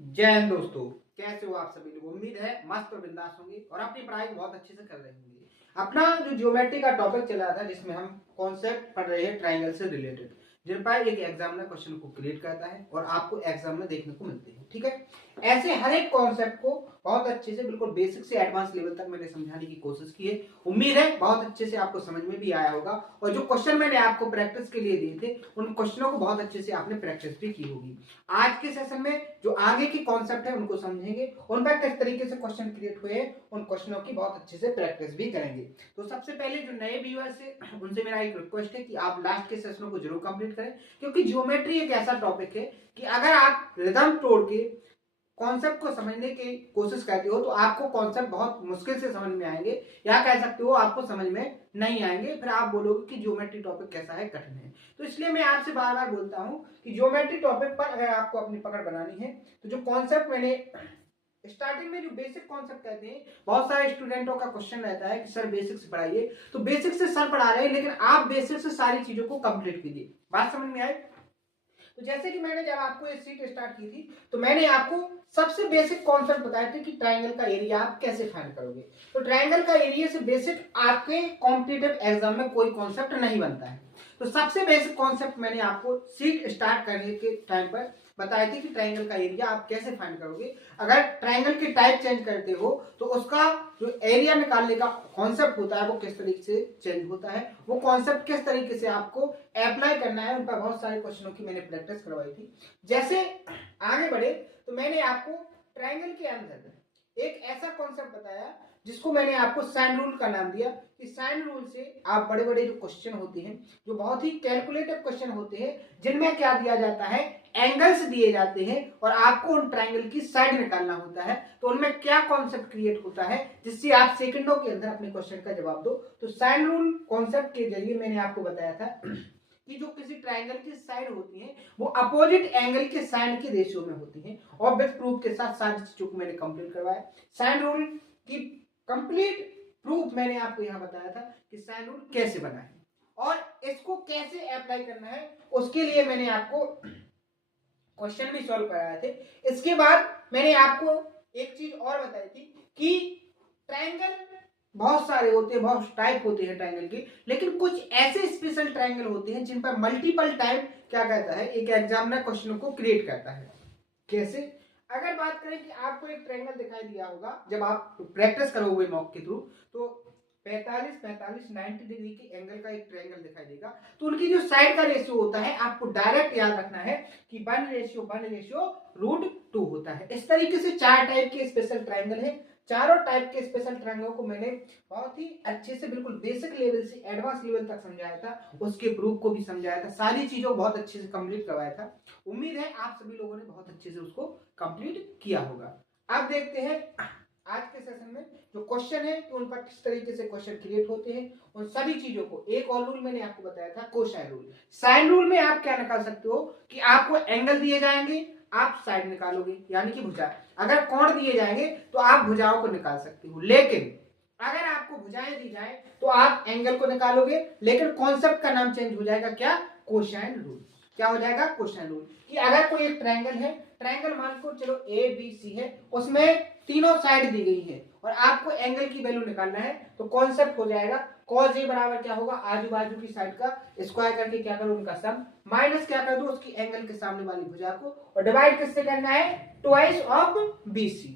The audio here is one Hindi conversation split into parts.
जय हिंद दोस्तों। कैसे हो आप सभी लोग? उम्मीद है मस्त और बिंदास होंगे और अपनी पढ़ाई को बहुत अच्छे से कर रहे होंगे। अपना जो ज्योमेट्री का टॉपिक चल रहा था जिसमें हम कॉन्सेप्ट पढ़ रहे हैं ट्राइंगल से रिलेटेड, जिन पर एक एग्जामिनर क्वेश्चन को क्रिएट करता है और आपको एग्जाम में देखने को मिलते हैं। ठीक है, ऐसे हर एक कॉन्सेप्ट को बहुत अच्छे से बिल्कुल बेसिक से एडवांस लेवल तक मैंने समझाने की कोशिश की है। उम्मीद है बहुत अच्छे से आपको समझ में भी आया होगा और जो क्वेश्चन मैंने आपको प्रैक्टिस के लिए दिए थे उन क्वेश्चनों को बहुत अच्छे से आपने प्रैक्टिस भी की होगी। आज के सेशन में जो आगे की कॉन्सेप्ट है उनको समझेंगे, उन पर किस तरीके से क्वेश्चन क्रिएट हुए हैं उन क्वेश्चनों की बहुत अच्छे से प्रैक्टिस भी करेंगे। तो सबसे पहले जो नए व्यूअर्स है उनसे मेरा एक रिक्वेस्ट है कि आप लास्ट के सेशनों को जरूर कंप्लीट करें, क्योंकि ज्योमेट्री एक ऐसा टॉपिक है कि अगर आप रिदम तोड़ के कॉन्सेप्ट को समझने की कोशिश करते हो तो आपको कॉन्सेप्ट बहुत मुश्किल से समझ में आएंगे, या कह सकते हो आपको समझ में नहीं आएंगे। फिर आप बोलोगे कि ज्योमेट्री टॉपिक कैसा है, कठिन है। तो इसलिए मैं आपसे बार बार बोलता हूं कि ज्योमेट्री टॉपिक पर अगर आपको अपनी पकड़ बनानी है तो जो कॉन्सेप्ट मैंने स्टार्टिंग में जो बेसिक कॉन्सेप्ट कहते हैं, बहुत सारे स्टूडेंटों का क्वेश्चन रहता है कि सर बेसिक से पढ़ाइए, तो बेसिक से सर पढ़ा रहे हैं लेकिन आप बेसिक से सारी चीजों को कंप्लीट कीजिए। बात समझ में आई? तो जैसे कि मैंने जब आपको ये सीट स्टार्ट की थी तो मैंने आपको सबसे बेसिक कॉन्सेप्ट बताए थे कि ट्राइंगल का एरिया आप कैसे फाइंड करोगे। तो ट्राइंगल का एरिया से बेसिक आपके कॉम्पिटिटिव एग्जाम में कोई कॉन्सेप्ट नहीं बनता है। तो सबसे बेसिक कॉन्सेप्ट मैंने आपको सीट स्टार्ट करने के टाइम पर बताया थी कि ट्राइंगल का एरिया आप कैसे फाइंड करोगे। अगर ट्राइंगल की टाइप चेंज करते हो तो उसका जो एरिया निकालने का कॉन्सेप्ट होता है वो किस तरीके से चेंज होता है, वो कॉन्सेप्ट किस तरीके से आपको अप्लाई करना है, उन पर बहुत सारे क्वेश्चनों की मैंने प्रैक्टिस करवाई थी। जैसे आगे बढ़े तो मैंने आपको ट्राइंगल के अंदर एक ऐसा कॉन्सेप्ट बताया जिसको मैंने आपको साइन रूल का नाम दिया कि साइन रूल से आप बड़े बड़े जो क्वेश्चन होते हैं, जो बहुत ही कैलकुलेटिव क्वेश्चन होते हैं, जिनमें क्या दिया जाता है, एंगल्स दिए जाते हैं और आपको उन ट्राइंगल की साइड निकालना होता है, तो उनमें क्या कॉन्सेप्ट क्रिएट होता है जिससे आप सेकंडों के अंदर अपने क्वेश्चन का जवाब दो। तो साइन रूल कॉन्सेप्ट के जरिए मैंने आपको बताया था कि जो किसी ट्राइंगल की साइड होती है वो अपोजिट एंगल के साइन के रेशियो में होती है, और विद प्रूफ के साथ सारी चीजों को मैंने कंप्लीट करवाया। साइन रूल की कंप्लीट प्रूफ मैंने आपको यहां बताया था कि साइन रूल कैसे बना है और इसको कैसे अप्लाई करना है, उसके लिए मैंने आपको क्वेश्चन भी सॉल्व कराए थे। इसके बाद मैंने आपको एक चीज और बताई थी कि ट्राइंगल बहुत सारे होते हैं, बहुत टाइप होते हैं ट्राइंगल के, लेकिन कुछ ऐसे स्पेशल ट्राइंगल होते हैं जिन पर मल्टीपल टाइम क्या कहता है, एक एग्जामिनर क्वेश्चन को क्रिएट करता है। कैसे? अगर बात करें कि आपको एक ट्रायंगल दिखाई दिया होगा जब आप प्रैक्टिस करोगे मॉक के थ्रू, तो 45 45 90 डिग्री के एंगल का एक ट्रायंगल दिखाई देगा, तो उनकी जो साइड का रेशियो होता है आपको डायरेक्ट याद रखना है कि 1:1/√2 होता है। इस तरीके से चार टाइप के स्पेशल ट्रायंगल है। चारों टाइप के स्पेशल ट्रायंगल को मैंने बहुत ही अच्छे से बिल्कुल बेसिक लेवल से एडवांस लेवल तक समझाया था, उसके प्रूफ को भी समझाया था, सारी चीजों को बहुत अच्छे से कंप्लीट करवाया था। उम्मीद है आप सभी लोगों ने बहुत अच्छे से उसको कंप्लीट किया होगा। अब देखते हैं आज के सेशन में जो क्वेश्चन है कि उन पर किस तरीके से क्वेश्चन क्रिएट होते हैं, उन सभी चीजों को। एक और रूल मैंने आपको बताया था, कोसाइन रूल। साइन रूल में आप क्या निकाल सकते हो कि आपको एंगल दिए जाएंगे, आप साइड निकालोगे यानी कि भुजा। अगर कोण दिए जाएंगे तो आप भुजाओं को निकाल सकते हो, लेकिन अगर आपको भुजाएं दी जाए तो आप एंगल को निकालोगे, लेकिन कॉन्सेप्ट का नाम चेंज हो जाएगा, क्या? Cosine rule. क्या हो जाएगा? Cosine rule. कि अगर कोई एक ट्रायंगल है, ट्रायंगल मान को चलो ए बी सी है, उसमें तीनों साइड दी गई है और आपको एंगल की वैल्यू निकालना है, तो कॉन्सेप्ट हो जाएगा cos a बराबर क्या होगा, आजू बाजू की साइड का स्क्वायर करके क्या करो उनका सम, माइनस क्या कर दो उसकी एंगल के सामने वाली भुजा को, और डिवाइड किससे करना है, ट्वाइस ऑफ BC,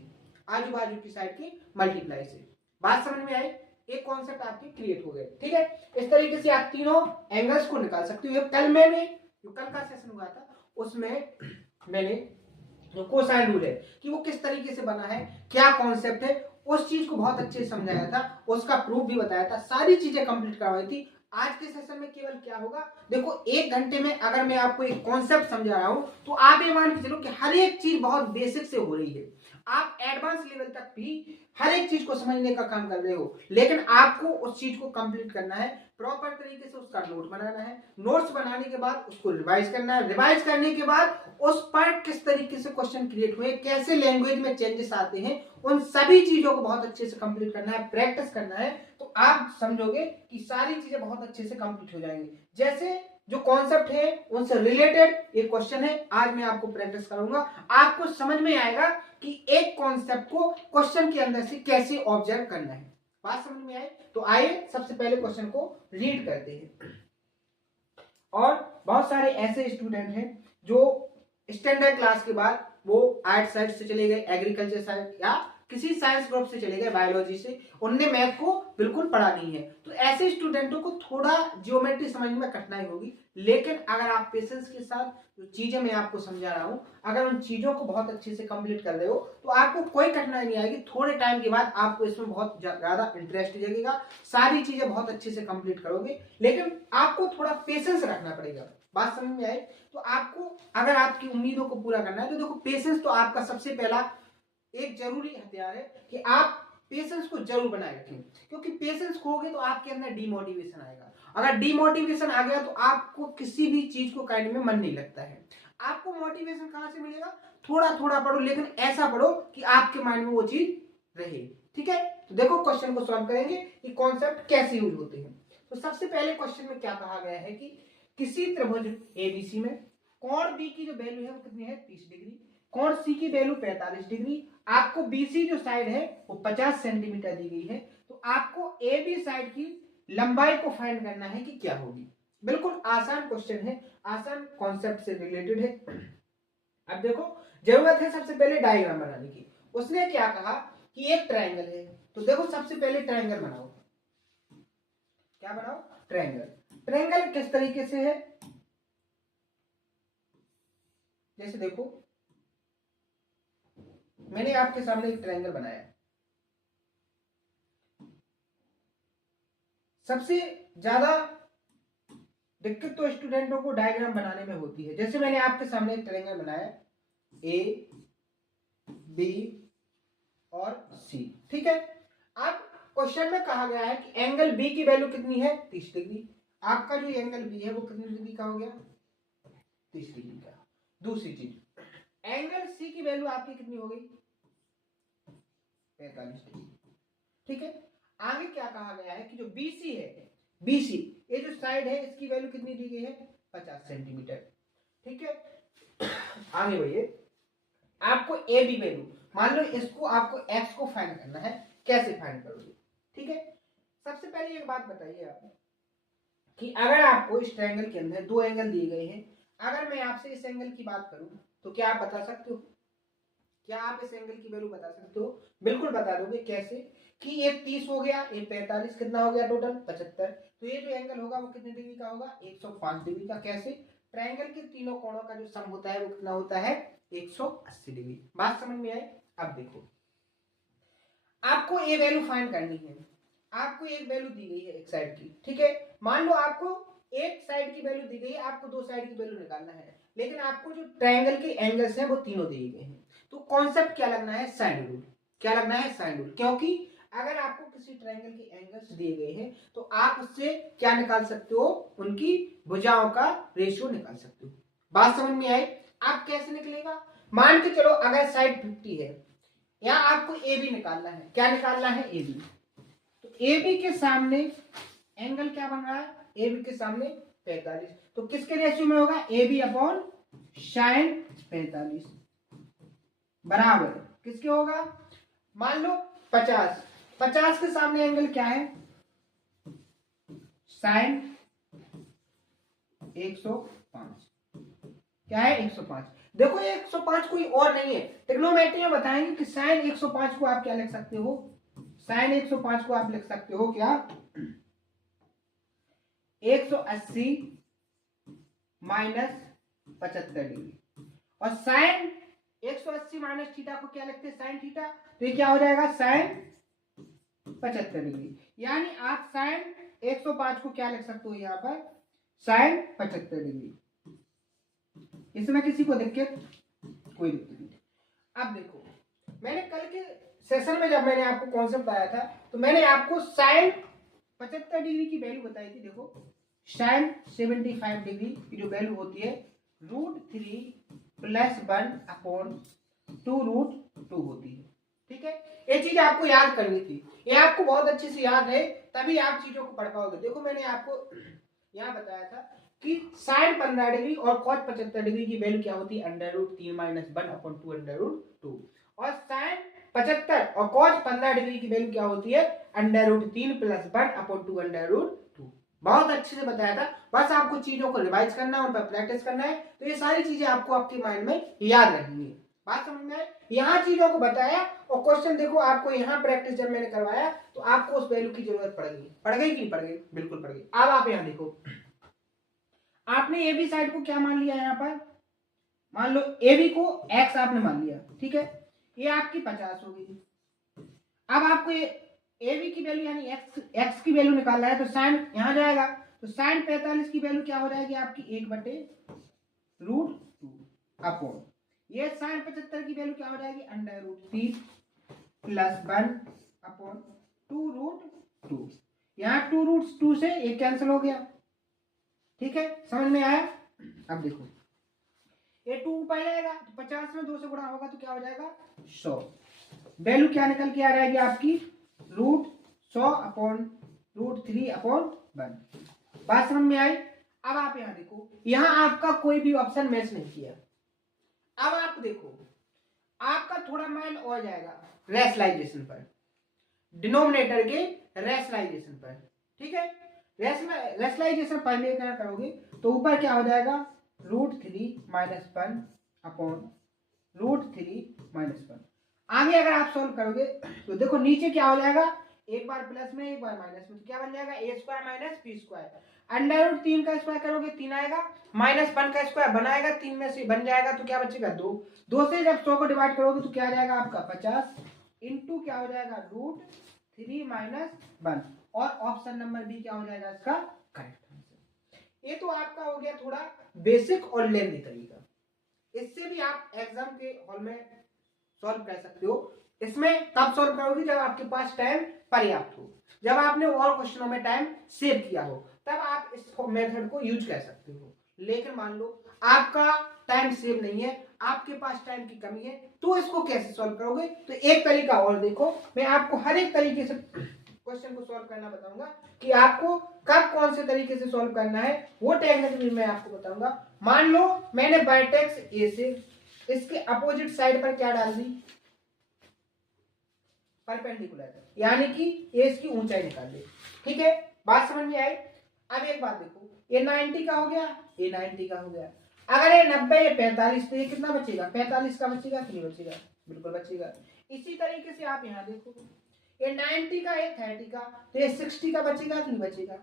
आजू बाजू की साइड की मल्टीप्लाई से। बात समझ में आई? एक कॉन्सेप्ट आपके क्रिएट हो गए। ठीक है, इस तरीके से आप तीनों एंगल्स को निकाल सकते हो। कल मैंने जो कल का सेशन हुआ था उसमें मैंने जो कोसाइन रूल है कि वो किस तरीके से बना है, क्या कॉन्सेप्ट है, उस चीज को बहुत अच्छे से समझाया था, उसका प्रूफ भी बताया था, सारी चीजें कंप्लीट करवाई थी। आज के सेशन में केवल क्या होगा, देखो 1 घंटे में अगर मैं आपको एक कॉन्सेप्ट समझा रहा हूं तो आप ये मान के चलो कि हर एक चीज बहुत बेसिक से हो रही है, आप एडवांस लेवल तक भी हर एक चीज को समझने का काम कर रहे हो, लेकिन आपको उस चीज को कंप्लीट करना है, प्रॉपर तरीके से उसका नोट बनाना है, नोट्स बनाने के बाद उसको रिवाइज करना है, रिवाइज करने के बाद उस पर किस तरीके से क्वेश्चन क्रिएट हुए, कैसे लैंग्वेज में चेंजेस आते हैं, उन सभी चीजों को बहुत अच्छे से कंप्लीट करना है, प्रैक्टिस करना है, तो आप समझोगे कि सारी चीजें बहुत अच्छे से कंप्लीट हो जाएंगी। जैसे जो कॉन्सेप्ट है उनसे रिलेटेड एक क्वेश्चन है, आज मैं आपको प्रैक्टिस करूंगा। आपको समझ में आएगा कि एक कॉन्सेप्ट को क्वेश्चन के अंदर से कैसे ऑब्जर्व करना है। बात समझ में आई? तो आइए सबसे पहले क्वेश्चन को रीड करते हैं। और बहुत सारे ऐसे स्टूडेंट हैं जो स्टैंडर्ड क्लास के बाद वो आर्ट साइड से चले गए, एग्रीकल्चर साइड या किसी साइंस ग्रुप से चले गए, बायोलॉजी से, उनने मैथ को बिल्कुल पढ़ा नहीं है। तो ऐसे स्टूडेंटों को थोड़ा ज्योमेट्री समझने में कठिनाई होगी, लेकिन अगर आप पेशेंस के साथ जो चीजें मैं आपको समझा रहा हूं, अगर उन चीजों को बहुत अच्छे से कंप्लीट कर रहे हो तो आपको कोई कठिनाई नहीं आएगी। थोड़े टाइम के बाद आपको इसमें बहुत ज्यादा इंटरेस्ट जगेगा, सारी चीजें बहुत अच्छे से कंप्लीट करोगे, लेकिन आपको थोड़ा पेशेंस रखना पड़ेगा। बात समझ में आई? तो आपको अगर आपकी उम्मीदों को पूरा करना है तो देखो, पेशेंस तो आपका सबसे पहला एक जरूरी हथियार है कि आप पेशेंस को जरूर बनाए रखें, क्योंकि पेशेंस खोगे तो आपके अंदर डिमोटिवेशन आएगा। अगर डिमोटिवेशन आ गया तो आपको किसी भी चीज को करने में मन नहीं लगता है। आपको मोटिवेशन कहां से मिलेगा? थोड़ा थोड़ा पढ़ो, लेकिन ऐसा पढ़ो कि आपके माइंड में वो चीज रहे। ठीक है, तो देखो क्वेश्चन को सॉल्व करेंगे कि कॉन्सेप्ट कैसे यूज होते हैं। तो सबसे पहले क्वेश्चन में क्या कहा गया है कि किसी त्रिभुज एबीसी में कोण बी की जो वैल्यू है वो कितनी है? 30 डिग्री। कोण सी की वैल्यू 45 डिग्री। आपको बीसी जो साइड है वो 50 सेंटीमीटर दी गई है। तो आपको ए बी साइड की लंबाई को फाइंड करना है कि क्या होगी। बिल्कुल आसान क्वेश्चन है, आसान कॉन्सेप्ट से रिलेटेड है। अब देखो, जरूरत है सबसे पहले डायग्राम बनाने की। उसने क्या कहा कि एक ट्रायंगल है, तो देखो सबसे पहले ट्रायंगल बनाओ। क्या बनाओ? ट्रायंगल। ट्रायंगल किस तरीके से है? जैसे देखो, मैंने आपके सामने एक ट्रायंगल बनाया। सबसे ज्यादा दिक्कत तो स्टूडेंटों को डायग्राम बनाने में होती है। जैसे मैंने आपके सामने एक ट्रायंगल बनाया, ए बी और सी। ठीक है, अब क्वेश्चन में कहा गया है कि एंगल बी की वैल्यू कितनी है? 30 डिग्री। आपका जो एंगल बी है वो कितनी डिग्री का हो गया? 30 डिग्री का। दूसरी चीज, एंगल सी की वैल्यू आपकी कितनी हो गई? 45 डिग्री। ठीक है, आगे क्या कहा गया है कि जो बीसी है, बीसी ये जो साइड है इसकी वैल्यू कितनी दी गई है? 50 सेंटीमीटर। ठीक है, आगे बढ़िए। आपको ए बी वैल्यू, मान लो इसको आपको एक्स को फाइंड करना है, कैसे फाइंड करोगे? ठीक है, सबसे पहले एक बात बताइए आप कि अगर आपको इस ट्रायंगल के अंदर दो एंगल दिए गए हैं, अगर मैं आपसे इस एंगल की बात करूं तो क्या आप बता सकते हो? क्या आप इस एंगल की वैल्यू बता सकते हो? बिल्कुल बता दोगे। कैसे? कि ये 30 हो गया, ये 45, कितना हो गया टोटल? 75। तो ये जो एंगल होगा वो कितने डिग्री का होगा? 105 डिग्री का। कैसे? ट्रायंगल के तीनों कोणों का जो सम होता है वो कितना होता है? 180 डिग्री। बात समझ में आई? अब देखो, आपको ये वैल्यू फाइंड करनी है। आपको एक वैल्यू दी गई है एक साइड की। ठीक है, मान लो आपको एक साइड की वैल्यू दी गई है, आपको दो साइड की वैल्यू निकालना है, लेकिन आपको जो ट्रायंगल के एंगल्स हैं वो तीनों दिए गए हैं। तो कॉन्सेप्ट क्या लगना है? Sine rule. क्या लगना है? Sine rule. क्योंकि अगर आपको किसी ट्रायंगल के एंगल्स दिए गए हैं तो आप उससे क्या निकाल सकते हो? उनकी भुजाओं का रेशियो निकाल सकते हो। बात समझ में आई? आप कैसे निकलेगा? मान के चलो अगर साइड 50 है, या आपको ए बी निकालना है। क्या निकालना है? A B. तो ए बी के सामने एंगल क्या बन रहा है? ए बी के सामने 45। तो किसके रेशियो में होगा? ए बी अपॉन साइन 45 बराबर किसके होगा? मान लो 50। 50 के सामने एंगल क्या है? साइन 105। क्या है? 105। देखो ये 105 कोई और नहीं है, ट्रिग्नोमेट्री में बताएंगे कि साइन 105 को आप क्या लिख सकते हो? साइन 105 को आप लिख सकते हो क्या? 180 माइनस 75 डिग्री। और साइन 180 माइनस थीटा को क्या लिखते हैं? Sine theta. तो ये क्या हो जाएगा? Sine 75 degree. यानी आप साइन 105 को क्या लिख सकते हो यहाँ पर? Sine 75 degree. इसमें किसी को दिक्कत? कोई दिक्कत नहीं। अब देखो, मैंने कल के सेशन में जब मैंने आपको कॉन्सेप्ट बताया था तो मैंने आपको साइन 75 डिग्री की वैल्यू बताई थी। देखो, साइन 75 डिग्री की जो वैल्यू होती है √3 + 1 अपॉन 2√2 होती है। ठीक है, ये चीज आपको याद करनी थी। ये आपको बहुत अच्छे से याद है, तभी आप चीजों को पढ़ पाओगे। देखो, मैंने आपको यहाँ बताया था कि साइन 15 डिग्री और कॉस 75 डिग्री की वैल्यू क्या होती है √3 - 1/2 √2 और साइन 75 और कॉस 15 डिग्री की वैल्यू क्या होती है √3 + 1/2 √2। बहुत अच्छे से बताया था, बस आपको चीजों को रिवाइज करना है, उन पर प्रैक्टिस करना है, तो ये सारी चीजें आपको आपके माइंड में याद रहेंगी। बात समझ में? यहाँ चीजों को बताया और क्वेश्चन देखो आपको यहाँ प्रैक्टिस जब मैंने करवाया तो आपको उस वैल्यू की जरूरत पड़ गई, पड़ गई कि नहीं पड़ गई? बिल्कुल पड़ गई। अब आप यहाँ देखो, आपने ए बी साइड को क्या मान लिया यहाँ पर, मान लो ए बी को x आपने मान लिया, ठीक है, ये आपकी 50 होगी। अब आपको ए बी की वैल्यू यानी x की वैल्यू निकालना है, तो साइन यहाँ जाएगा, तो साइन 45 की वैल्यू क्या हो जाएगी आपकी 1/√2 अपॉन ये साइन 75 की वैल्यू क्या हो जाएगी √3 + 1/2 यहाँ 2√2 से ये कैंसिल हो गया, ठीक है, समझ में आया? अब देखो ये 2 ऊपर जाएगा तो 50 में 2 से गुणा होगा तो क्या हो जाएगा 100, वैल्यू क्या निकल के आ जाएगी आपकी √100/√3/1। बात समझ में आई? अब आप यहाँ देखो, यहाँ आपका कोई भी ऑप्शन मैच नहीं किया। अब आप देखो आपका थोड़ा माइंड और जाएगा रेशनलाइजेशन पर, डिनोमिनेटर के रेशनलाइजेशन पर, ठीक है। रेशनलाइजेशन पहले क्या करोगे तो ऊपर क्या हो जाएगा √3 - 1/√3 - 1। आगे अगर आप सॉल्व करोगे तो देखो नीचे क्या हो जाएगा, एक बार प्लस में एक बार माइनस में, तो क्या बन जाएगा a² - b²। √3 का स्क्वायर करोगे 3 आएगा, -1 का स्क्वायर बनाएगा 3 में से बन जाएगा, तो क्या बचेगा 2। 2 से जब 100 को डिवाइड करोगे तो क्या आ जाएगा आपका 50 इंटू क्या हो जाएगा √3 - 1 और ऑप्शन नंबर बी क्या हो जाएगा इसका करेक्ट आंसर। ये तो आपका हो गया थोड़ा बेसिक और लेंथी तरीका, इससे भी आप एग्जाम के हॉल में सॉल्व कर सकते हो। इसमें तब सॉल्व करोगे जब आपके पास टाइम पर्याप्त हो, जब आपने और क्वेश्चनों में टाइम सेव किया हो, तब आप इस मेथड को यूज कर सकते हो। लेकिन मान लो आपका टाइम सेव नहीं है, आपके पास टाइम की कमी है, तो इसको कैसे सॉल्व करोगे? तो एक तरीका और देखो, मैं आपको हर एक तरीके से क्वेश्चन को सॉल्व करना बताऊंगा कि आपको कब कौन से तरीके से सॉल्व करना है, वो टेक्निक भी मैं आपको बताऊंगा। मान लो मैंने वर्टेक्स ए से इसके अपोजिट साइड पर क्या डाल दी परपेंडिकुलर, यानी कि ये इसकी ऊंचाई निकाल दी, ठीक है। बात समझ में आई? अब एक बात देखो, ये 90 का हो गया, ये 90 का हो गया, अगर ये 90 ये 45 तो ये कितना बचेगा 45 का बचेगा कि नहीं बचेगा? बिल्कुल बचेगा। इसी तरीके से आप यहाँ देखो, ये 90 का ये 30 का, तो ये 60 का बचेगा कि नहीं बचेगा?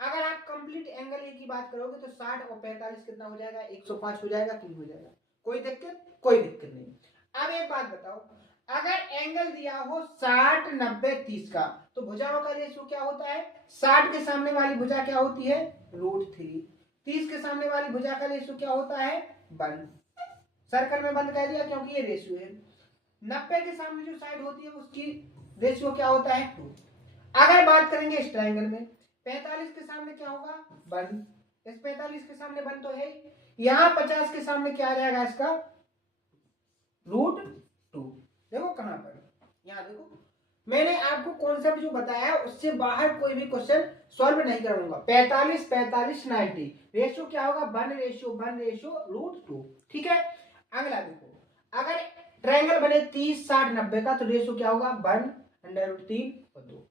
अगर आप कंप्लीट एंगल ए की बात करोगे तो 60 और 45 कितना हो जाएगा 105 हो जाएगा कि नहीं हो जाएगा? कोई दिक्कत? कोई दिक्कत नहीं। अब एक बात बताओ, अगर एंगल दिया हो 60 90 30 का, तो भुजाओं का रेशियो क्या होता है? 60 के सामने वाली भुजा क्या होती है √3, 30 के सामने वाली भुजा का रेशियो क्या होता है 1। सर्कल में बंद कर दिया क्योंकि ये रेशियो है। 90 के सामने जो साइड होती है उसकी रेशियो क्या होता है 2। अगर बात करेंगे इस ट्रायंगल में 45 के सामने क्या होगा 1, इस 45 के सामने 1 तो है, यहाँ 50 के सामने क्या आ जाएगा इसका √2। देखो कहां पर, यहाँ देखो मैंने आपको कॉन्सेप्ट जो बताया है उससे बाहर कोई भी क्वेश्चन सॉल्व नहीं करूंगा। 45 45 90 रेशियो क्या होगा 1:1:√2, ठीक है। अगला देखो, अगर ट्रायंगल बने 30 60 90 का, तो रेशियो क्या होगा 1/√3 और 2।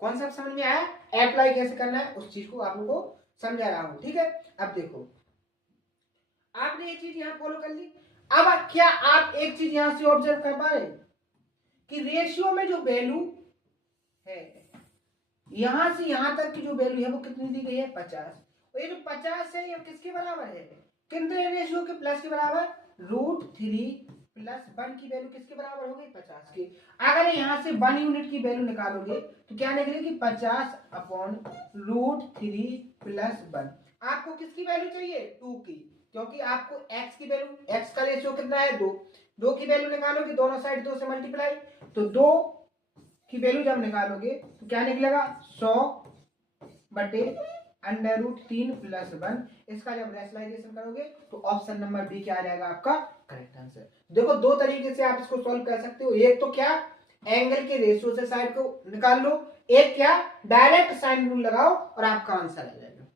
कॉन्सेप्ट समझ में आया? अप्लाई कैसे करना है उस चीज को आप लोगों को समझा रहा हूं, ठीक है। अब देखो आपने ये चीज यहाँ फॉलो कर ली। अब क्या आप एक चीज यहां से ऑब्जर्व कर पा रहे कि रेशियो में जो वैल्यू है यहां से यहां तक की जो वैल्यू है वो कितनी दी गई है 50, और ये जो 50 है ये किसके बराबर है? कितने रेशियो के प्लस के बराबर √3 + 1 की वैल्यू किसके बराबर हो गई 50 की। अगर यहां से 1 यूनिट की वैल्यू निकालोगे तो क्या निकलेगी 50/√3 + 1। आपको किसकी वैल्यू चाहिए 2 की, क्योंकि आपको x की वैल्यू, x का रेशियो कितना है 2, 2 की वैल्यू निकालोगे दोनों साइड 2 से मल्टीप्लाई, तो 2 की वैल्यू जब निकालोगे तो क्या निकलेगा 100/√3 + 1। इसका जब रेशनलाइजेशन करोगे तो ऑप्शन नंबर बी क्या आ जाएगा आपका करेक्ट आंसर। देखो दो तरीके से आप इसको सॉल्व कर सकते हो, एक तो क्या एंगल के रेशियो से साइड को निकाल लो, एक क्या डायरेक्ट साइन रूल लगाओ और आपका आंसर आ जाएगा।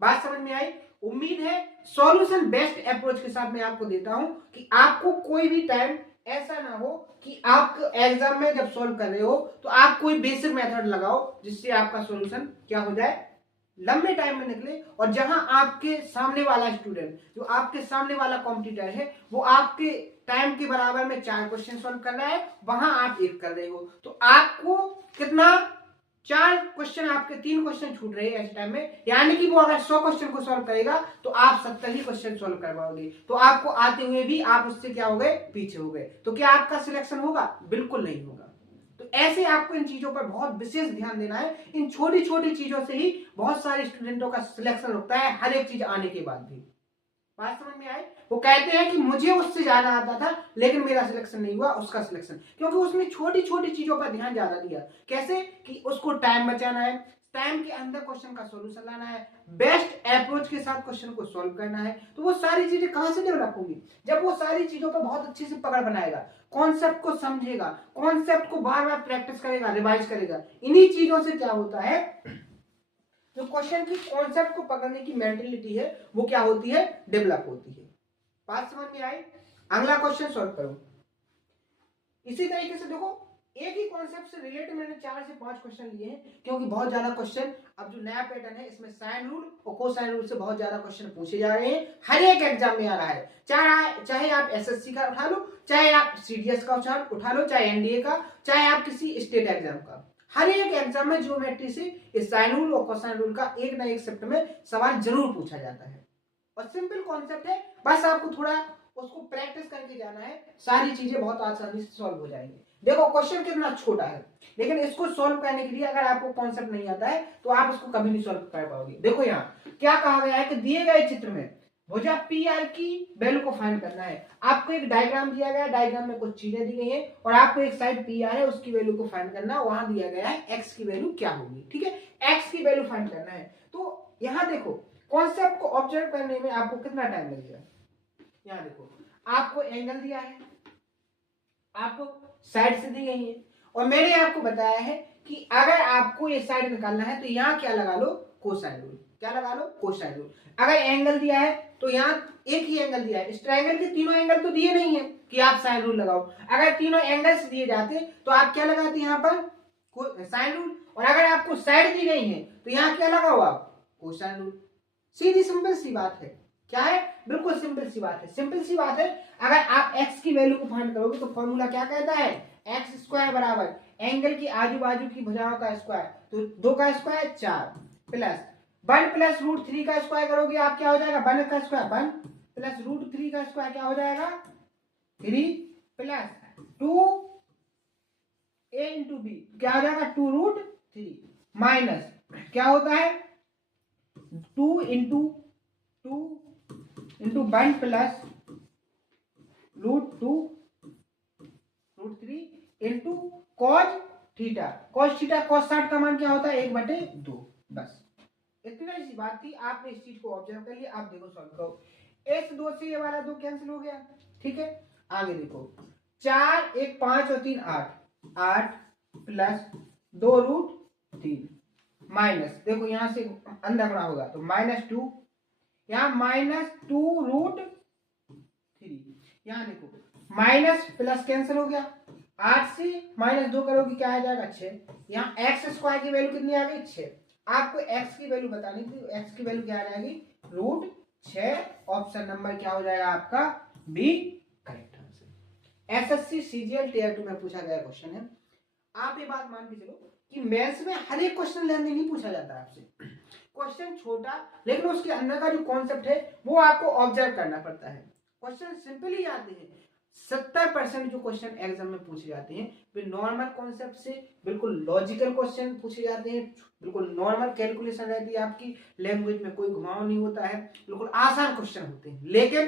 बात समझ में आई? उम्मीद है सॉल्यूशन बेस्ट अप्रोच के साथ मैं आपको देता हूं कि आपको कोई भी टाइम ऐसा ना हो कि आप एग्जाम में जब सॉल्व कर रहे हो तो आप कोई बेसिक मेथड लगाओ जिससे आपका सॉल्यूशन क्या हो जाए, लंबे टाइम में निकले। और जहां आपके सामने वाला स्टूडेंट, जो आपके सामने वाला कॉम्पिटिटर है, वो आपके टाइम के बराबर में 4 क्वेश्चन सॉल्व कर रहा है, वहां आप 1 कर रहे हो, तो आपको कितना 4 क्वेश्चन, आपके 3 क्वेश्चन छूट रहे हैं इस टाइम में, यानी कि वो अगर 100 क्वेश्चन को सॉल्व करेगा तो आप 70 ही क्वेश्चन सॉल्व कर पाओगे। तो आपको आते हुए भी आप उससे क्या हो गए, पीछे हो गए। तो क्या आपका सिलेक्शन होगा? बिल्कुल नहीं होगा। तो ऐसे आपको इन चीजों पर बहुत विशेष ध्यान देना है। इन छोटी छोटी चीजों से ही बहुत सारे स्टूडेंटों का सिलेक्शन होता है, हर एक चीज आने के बाद भी। बात समझ में आए? वो कहते हैं कि मुझे उससे ज्यादा आता था लेकिन मेरा सिलेक्शन नहीं हुआ, उसका सिलेक्शन, क्योंकि उसने छोटी छोटी चीजों पर ध्यान ज्यादा दिया। कैसे कि उसको टाइम बचाना है, टाइम के अंदर क्वेश्चन का सॉल्यूशन लाना है, बेस्ट अप्रोच के साथ क्वेश्चन को सॉल्व करना है। तो वो सारी चीजें कहां से डेवलप होंगी? जब वो सारी चीजों पर बहुत अच्छे से पकड़ बनाएगा, कॉन्सेप्ट को समझेगा, कॉन्सेप्ट को बार बार प्रैक्टिस करेगा, रिवाइज करेगा। इन्हीं चीजों से क्या होता है, जो क्वेश्चन की कॉन्सेप्ट को पकड़ने की मेंटेलिटी है वो क्या होती है, डेवलप होती है। बात समझ में आई? अगला क्वेश्चन सॉल्व करो। इसी तरीके से देखो, एक ही कॉन्सेप्ट से रिलेटेड मैंने 4 से 5 क्वेश्चन लिए हैं, क्योंकि बहुत ज्यादा क्वेश्चन, अब जो नया पैटर्न है इसमें साइन रूल और कोसाइन रूल से बहुत ज्यादा क्वेश्चन पूछे जा रहे हैं, हर एक एग्जाम में आ रहा है। चाहे आप एसएससी का उठा लो, चाहे आप सीडीएस का उठा लो, चाहे एनडीए का, चाहे आप किसी स्टेट एग्जाम का, हर एक एग्जाम में ज्योमेट्री से इस साइन रूल और कोसाइन रूल का एक ना एक शिफ्ट में सवाल जरूर पूछा जाता है। और सिंपल कॉन्सेप्ट है, बस आपको थोड़ा उसको प्रैक्टिस करके जाना है, सारी चीजें बहुत आसानी से सॉल्व हो जाएंगी। देखो क्वेश्चन कितना छोटा है, लेकिन इसको सॉल्व करने के लिए अगर आपको कॉन्सेप्ट नहीं आता है तो आप इसको कभी नहीं सॉल्व कर पाओगे। देखो यहाँ क्या कहा गया है कि दिए गए चित्र में भुजा पी आर की वैल्यू को फाइंड करना है। आपको एक डायग्राम दिया गया है, डायग्राम में कुछ चीजें दी गई है और आपको एक साइड पी आर है, उसकी वैल्यू को फाइंड करना है। वहां दिया गया है एक्स की वैल्यू क्या होगी, ठीक है, एक्स की वैल्यू फाइंड करना है। तो यहाँ देखो कॉन्सेप्ट को ऑब्जर्व करने में आपको कितना टाइम लगेगा। यहाँ देखो आपको एंगल दिया है, आपको साइड से दी गई है, और मैंने आपको बताया है कि अगर आपको ये साइड निकालना है तो यहाँ क्या लगा लो, कोसाइन रूल। क्या लगा लो, कोसाइन रूल। अगर एंगल दिया है तो यहाँ एक ही एंगल दिया है, इस ट्रायंगल के तीनों एंगल तो दिए नहीं है कि आप साइन रूल लगाओ। अगर तीनों एंगल्स दिए जाते तो आप क्या लगाते यहाँ पर, साइन रूल। और अगर आपको साइड दी गई है तो यहाँ क्या लगाओ आप, कोसाइन रूल। सीधी सिंपल सी बात है। क्या है, बिल्कुल सिंपल सी बात है, सिंपल सी बात है। अगर आप x की वैल्यू को फाइंड करोगे तो फॉर्मूला क्या कहता है, एक्स स्क्वायर बराबर एंगल की आजू बाजू की भुजाओं का स्क्वायर, तो 2 का स्क्वायर 4 प्लस 1 प्लस रूट 3 का स्क्वायर करोगे आप क्या हो जाएगा, 1 का स्क्वायर 1 प्लस रूट 3 का स्क्वायर क्या हो जाएगा 3 प्लस 2 a इंटू बी क्या हो जाएगा 2 रूट 3 माइनस क्या होता है 2 into 1 plus root 2 root 3 into cos theta. Cos theta cos 60 का मान क्या होता है 1/2। बस इतना ही सी बात थी, आपने इस चीज को ऑब्जर्व कर लिया। आप देखो सॉल्व करो, इस 2 से ये वाला 2 कैंसिल हो गया, ठीक है। आगे देखो 4 1 5 और 3 8 प्लस 2 रूट 3 माइनस, देखो यहां से अंदर बना होगा तो -2, यहाँ -2 रूट 3, यहाँ देखो माइनस प्लस कैंसिल हो गया, 8 से -2 करोगे क्या आ जाएगा 6। यहाँ एक्स स्क्वायर की वैल्यू कितनी आ गई 6। आपको एक्स की वैल्यू बतानी थी, एक्स की वैल्यू क्या आ जाएगी रूट 6। ऑप्शन नंबर क्या हो जाएगा आपका B correct answer. SSC CGL tier 2 में पूछा गया क्वेश्चन है। आप ये बात मान के चलो कि मेंस में हर एक क्वेश्चन लेने नहीं पूछा जाता है आपसे, क्वेश्चन छोटा लेकिन उसके अंदर का जो कॉन्सेप्ट है वो आपको ऑब्जर्व करना पड़ता है। क्वेश्चन सिंपल ही आते हैं, 70% जो क्वेश्चन एग्जाम में पूछे जाते हैं वे नॉर्मल कॉन्सेप्ट से बिल्कुल लॉजिकल क्वेश्चन पूछे जाते हैं, बिल्कुल नॉर्मल कैलकुलेशन रहती है आपकी, लैंग्वेज में कोई घुमाव नहीं होता है, बिल्कुल आसान क्वेश्चन होते हैं। लेकिन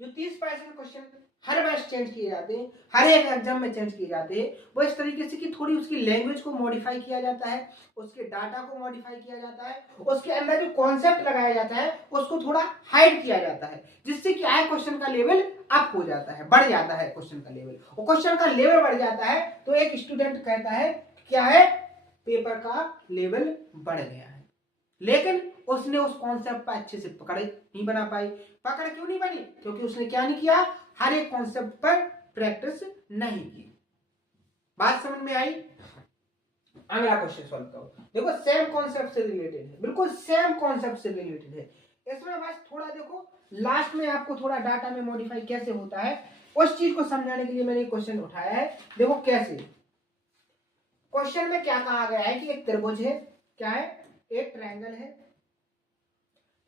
जो 30% क्वेश्चन हर बार चेंज किए जाते हैं, हर एक एग्जाम में चेंज किए जाते हैं, वो इस तरीके से कि थोड़ी उसकी लैंग्वेज को मॉडिफाई किया जाता है, उसके डाटा को मॉडिफाई किया जाता है, उसके अंदर जो कॉन्सेप्ट लगाया जाता है उसको थोड़ा हाइड किया जाता है, जिससे कि आए क्वेश्चन का लेवल अप हो जाता है, बढ़ जाता है क्वेश्चन का लेवल। और क्वेश्चन का लेवल बढ़ जाता है तो एक स्टूडेंट कहता है क्या है, पेपर का लेवल बढ़ गया है। लेकिन उसने उस कॉन्सेप्ट पर अच्छे से पकड़ नहीं बना पाई। पकड़ क्यों नहीं बनी? क्योंकि उसने क्या नहीं किया, हर एक कॉन्सेप्ट पर प्रैक्टिस नहीं की। बात समझ में आई? अगला क्वेश्चन सॉल्व करो। देखो सेम कॉन्सेप्ट से रिलेटेड है, बिल्कुल सेम कॉन्सेप्ट से रिलेटेड है। इसमें बस थोड़ा देखो लास्ट में आपको थोड़ा डाटा में मॉडिफाई कैसे होता है उस चीज को समझाने के लिए मैंने क्वेश्चन उठाया है। देखो कैसे, क्वेश्चन में क्या कहा गया है कि एक त्रिभुज है, क्या है, एक ट्रायंगल है,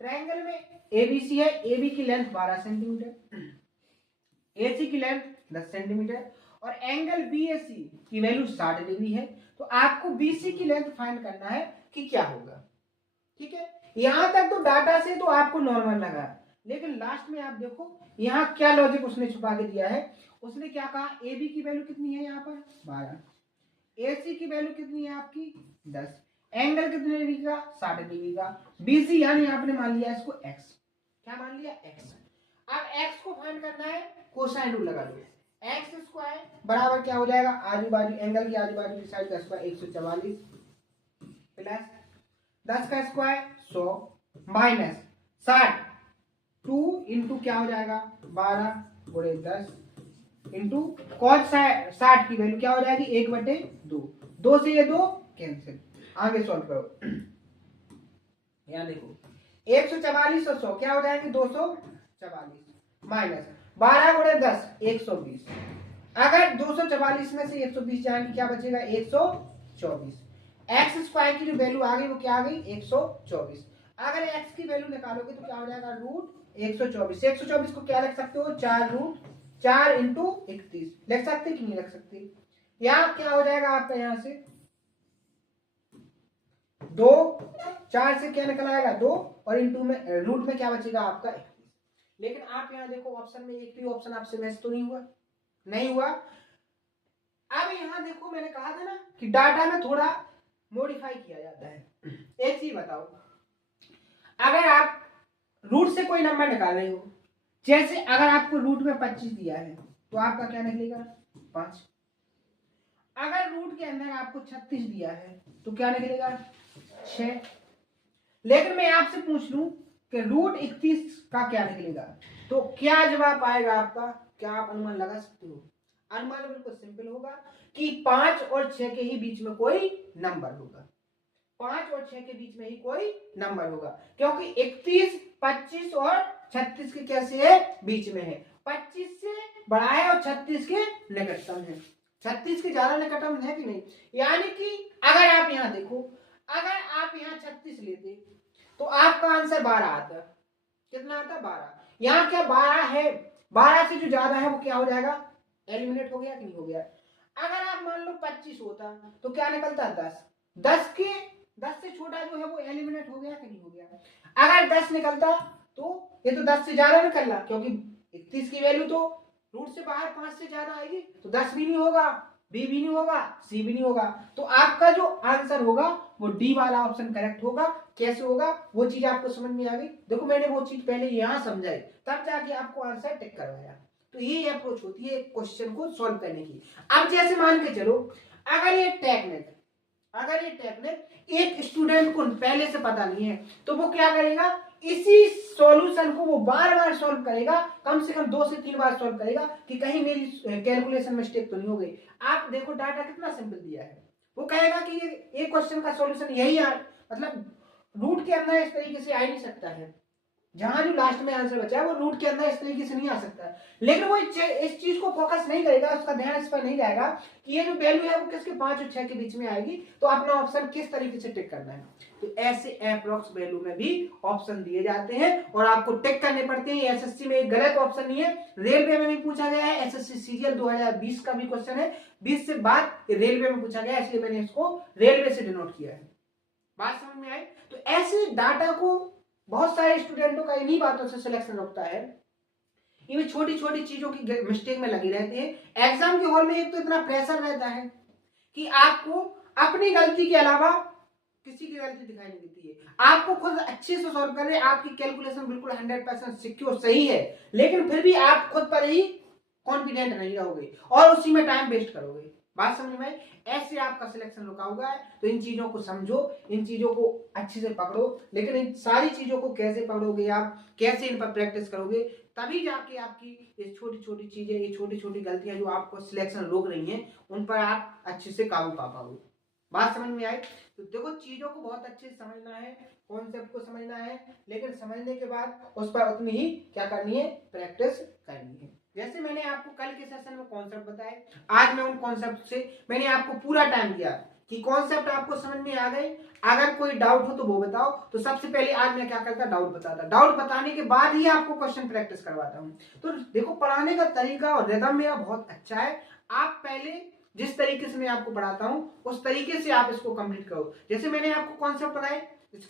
ट्रायंगल में एबीसी है, एबी की लेंथ 12 सेंटीमीटर, एसी की लेंथ 10 सेंटीमीटर और एंगल बीएसी की वैल्यू 60 डिग्री है। तो आपको बीसी की लेंथ फाइंड करना है कि क्या होगा। ठीक है, यहां तक तो डाटा से तो आपको नॉर्मल लगा, लेकिन लास्ट में आप देखो यहाँ क्या लॉजिक उसने छुपा के दिया है। उसने क्या कहा, ए बी की वैल्यू कितनी है यहाँ पर 12, ए सी की वैल्यू कितनी है आपकी 10, एंगल कितने डिग्री का 60 डिग्री का, बी सी यानी आपने मान लिया इसको एक्स, क्या मान लिया एक्स। अब एक्स को फाइंड करना है, कोसाइन रूल लगा लो, एक्स स्क्वायर बराबर क्या हो जाएगा, आजू बाजू एंगल की आजू बाजू की साइड का स्क्वायर 144 प्लस 10 का स्क्वायर 100 माइनस 60, 2 इंटू क्या हो जाएगा 12 गुणे 10 इंटू कॉस 60 की वैल्यू क्या हो जाएगी 1/2, 2 से ये 2 कैंसिल। आगे सॉल्व करो, यहाँ देखो 144 और 100 क्या हो जाएगी 244 माइनस 12 गुणे 10 120। अगर 244 में से 120 जाएंगे क्या बचेगा 124। एक्स स्क्वायर की जो वैल्यू आ गई वो क्या आ गई 124। अगर एक्स की वैल्यू निकालोगे तो क्या हो जाएगा रूट 124। 124 को क्या लिख सकते हो 4 रूट 4 इंटू 31 लिख सकते कि नहीं लिख सकते। यहाँ क्या हो जाएगा आपका यहाँ से 2, 4 से क्या निकल आएगा 2 और इंटू में रूट में क्या बचेगा आपका 31। लेकिन आप यहाँ देखो ऑप्शन में एक भी ऑप्शन आपसे मैच तो नहीं हुआ, नहीं हुआ। अब यहाँ देखो मैंने कहा था ना कि डाटा में थोड़ा मॉडिफाई किया जाता है। एक चीज बताओ, अगर आप रूट से कोई नंबर निकाल रहे हो, जैसे अगर आपको रूट में 25 दिया है तो आपका क्या निकलेगा 5। अगर रूट के अंदर आपको 36 दिया है तो क्या निकलेगा 6। लेकिन मैं आपसे पूछ लूं कि रूट 31 का क्या निकलेगा, तो क्या जवाब आएगा आपका, क्या आप अनुमान लगा सकते हो? अनुमान बिल्कुल सिंपल होगा कि 5 और 6 के ही बीच में कोई नंबर होगा, 5 और 6 के बीच में ही कोई नंबर होगा, क्योंकि 31, 25 और 36 के कैसे है बीच में है, 25 से बड़ा है और 36 के निकटतम है, 36 के ज्यादा निकटतम है कि नहीं। यानी कि अगर आप यहाँ देखो, अगर आप यहाँ 36 लेते तो आपका आंसर 12 आता, कितना आता 12। यहाँ क्या 12 है, 12 से जो ज्यादा है वो क्या हो जाएगा एलिमिनेट हो गया कि नहीं हो गया। अगर आप मान लो 25 होता तो क्या निकलता 10 से छोटा जो है वो एलिमिनेट हो गया कि नहीं हो गया। अगर 10 निकलता तो ये तो 10 से ज्यादा निकलना, क्योंकि 31 की वैल्यू तो रूट से बाहर 5 से ज्यादा आएगी, तो 10 भी नहीं होगा, बी भी नहीं होगा, सी भी नहीं होगा। तो आपका जो आंसर होगा वो डी वाला ऑप्शन करेक्ट होगा। कैसे होगा वो चीज आपको समझ में आ गई। देखो मैंने वो चीज पहले यहाँ समझाई तब जाके आपको आंसर टिक करवाया। तो ये अप्रोच होती है क्वेश्चन को सॉल्व करने की। अब जैसे मान के चलो अगर ये टेक्निक एक स्टूडेंट को पहले से पता नहीं है तो वो क्या करेगा, इसी सॉल्यूशन को वो बार बार सॉल्व करेगा, कम से कम 2 से 3 बार सॉल्व करेगा कि कहीं मेरी कैलकुलेशन मिस्टेक तो नहीं हो गई। आप देखो डाटा कितना सिंपल दिया है, वो कहेगा कि ये क्वेश्चन का सॉल्यूशन यही है, मतलब रूट के अंदर इस तरीके से आ ही नहीं सकता है, जहां जो लास्ट में आंसर बचा है वो रूट के अंदर इस तरीके से नहीं आ सकता है। लेकिन वो इस चीज को फोकस नहीं करेगा, उसका ध्यान इस पर नहीं जाएगा कि ये जो वैल्यू है वो किसके 5 और 6 के बीच में आएगी, तो अपना ऑप्शन किस तरीके से टिक करना है। तो ऐसे अप्रॉक्स वैल्यू में भी ऑप्शन दिए जाते हैं और आपको टिक करने पड़ते हैं। एसएससी में एक गलत ऑप्शन नहीं है, रेलवे में भी पूछा गया है, एसएससी सीजीएल 2020 का भी क्वेश्चन है, 20 से बाद रेलवे में पूछा गया, इसलिए मैंने इसको रेलवे से डिनोट किया है। बात समझ में आई? तो ऐसे डाटा को बहुत सारे स्टूडेंटों का इन्हीं बातों से सिलेक्शन होता है, ये छोटी छोटी चीजों की मिस्टेक में लगी रहती है। एग्जाम के हॉल में एक तो इतना प्रेशर रहता है कि आपको अपनी गलती के अलावा किसी की गलती दिखाई नहीं देती है, आपको खुद अच्छे से सॉल्व कर रहे हैं, आपकी कैलकुलेशन बिल्कुल 100% सिक्योर सही है, लेकिन फिर भी आप खुद पर ही कॉन्फिडेंट नहीं रहोगे और उसी में टाइम वेस्ट करोगे। बात समझ में आई? ऐसे आपका सिलेक्शन रुका हुआ है। तो इन चीजों को समझो, इन चीजों को अच्छे से पकड़ो। लेकिन इन सारी चीजों को कैसे पकड़ोगे आप, कैसे इन पर प्रैक्टिस करोगे, तभी जाके आपकी ये छोटी छोटी चीजें, ये छोटी छोटी गलतियां जो आपको सिलेक्शन रोक रही हैं, उन पर आप अच्छे से काबू पा पाओगे। बात समझ में आई? तो देखो, चीजों को बहुत अच्छे से समझना है, कॉन्सेप्ट को समझना है, लेकिन समझने के बाद उस पर उतनी ही क्या करनी है, प्रैक्टिस करनी है। जैसे मैंने आपको कल के सेशन में कॉन्सेप्ट बताए, आज मैं उन कॉन्सेप्ट से मैंने आपको पूरा टाइम दिया कि कॉन्सेप्ट आपको समझ में आ गए। अगर कोई डाउट हो तो वो बताओ। तो सबसे पहले आज मैं क्या करता, डाउट बताता, डाउट बताने के बाद ही आपको क्वेश्चन प्रैक्टिस करवाता हूँ। तो देखो, पढ़ाने का तरीका और रिदम मेरा बहुत अच्छा है। आप पहले जिस तरीके से मैं आपको पढ़ाता हूँ उस तरीके से आप इसको कंप्लीट करो। जैसे मैंने आपको कॉन्सेप्ट पढ़ाए,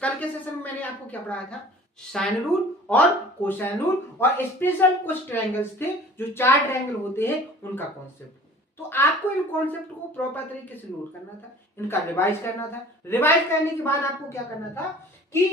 कल के सेशन में मैंने आपको क्या पढ़ाया था, साइन रूल और कोसाइन रूल और स्पेशल कुछ ट्रायंगल्स थे, जो 4 ट्रायंगल होते हैं उनका कॉन्सेप्ट। तो आपको इन कॉन्सेप्ट को प्रॉपर तरीके से नोट करना था, इनका रिवाइज करना था। रिवाइज करने के बाद आपको क्या करना था कि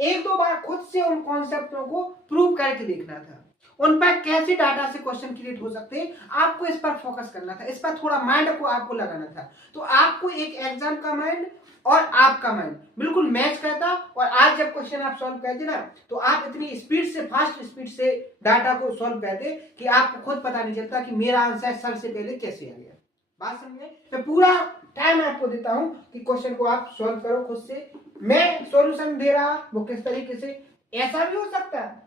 1-2 बार खुद से उन कॉन्सेप्टों को प्रूव करके देखना था, उन पर कैसे डाटा से क्वेश्चन क्रिएट हो सकते हैं, आपको इस पर फोकस करना था, इस पर थोड़ा माइंड को आपको लगाना था। तो आपको एक एग्जाम का माइंड और आपका माइंड बिल्कुल मैच करता। और आज जब क्वेश्चन आप सॉल्व करते ना, तो आप इतनी स्पीड से, फास्ट स्पीड से डाटा को सॉल्व करते कि आपको खुद पता नहीं चलता कि मेरा आंसर सर से पहले कैसे आ गया। बात समझे? मैं पूरा टाइम आपको देता हूं कि क्वेश्चन को आप सॉल्व करो खुद से। मैं सॉल्यूशन दे रहा वो किस तरीके से, ऐसा भी हो सकता है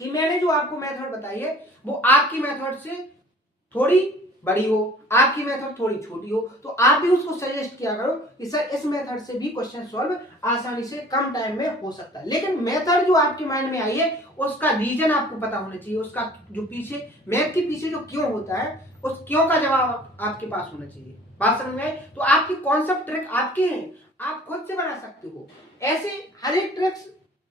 कि मैंने जो आपको मेथड बताई है वो आपकी मेथड से थोड़ी बड़ी हो, आपकी मेथड थोड़ी छोटी हो, तो आप भी उसको सजेस्ट किया करो कि सर इस मेथड से भी क्वेश्चन सॉल्व आसानी से कम टाइम में हो सकता है। लेकिन मेथड जो आपके माइंड में आई है उसका रीजन आपको पता होना चाहिए, उसका जो पीछे, मैथ के पीछे जो क्यों होता है, उस क्यों का जवाब आपके पास होना चाहिए। बात समझ में आई? तो आपकी कॉन्सेप्ट ट्रिक आपके हैं, आप खुद से बना सकते हो। ऐसे हर एक ट्रिक्स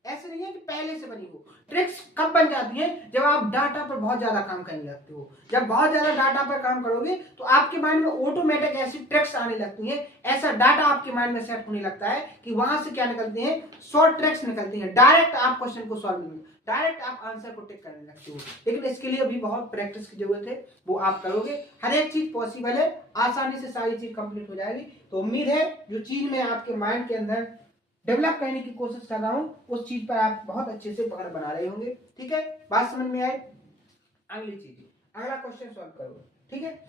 ऐसे नहीं है कि पहले से बनी हो। ट्रिक्स कब बन जाती है, जब आप डाटा पर बहुत ज्यादा काम करने लगते हो। जब बहुत ज्यादा डाटा पर काम करोगे तो आपके माइंड में ऑटोमेटिक ऐसी ट्रिक्स आने लगती हैं, ऐसा डाटा आपके माइंड में सेट होने लगता है कि वहां से क्या निकलते हैं, शॉर्ट ट्रिक्स निकलती हैं। डायरेक्ट आप क्वेश्चन को सॉल्व नहीं, डायरेक्ट आप आंसर को टिक करने लगते हो। लेकिन इसके लिए अभी बहुत प्रैक्टिस की जरूरत है, वो आप करोगे, हर एक चीज पॉसिबल है, आसानी से सारी चीज कंप्लीट हो जाएगी। तो उम्मीद है जो चीज मैं आपके माइंड के अंदर डेवलप करने की कोशिश कर रहा हूं उस चीज पर आप बहुत अच्छे से पकड़ बना रहे होंगे। ठीक है, बात समझ में आए? अगली चीज, अगला क्वेश्चन सॉल्व करो। ठीक है,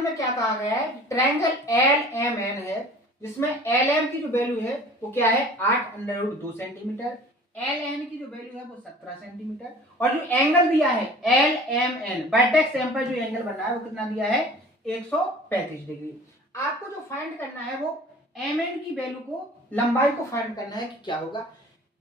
में क्या कहा गया है, ट्रायंगल एल एम एन है, जिसमें एल एम की जो वैल्यू है वो क्या है, 8√2 सेंटीमीटर, एल एन की जो वैल्यू है वो 17 सेंटीमीटर, और जो एंगल दिया है L M N, vertex M पर जो एंगल बन रहा है वो कितना दिया है, 135 डिग्री। आपको जो फाइंड करना है वो एम एन की वैल्यू को, लंबाई को फाइंड करना है कि क्या होगा।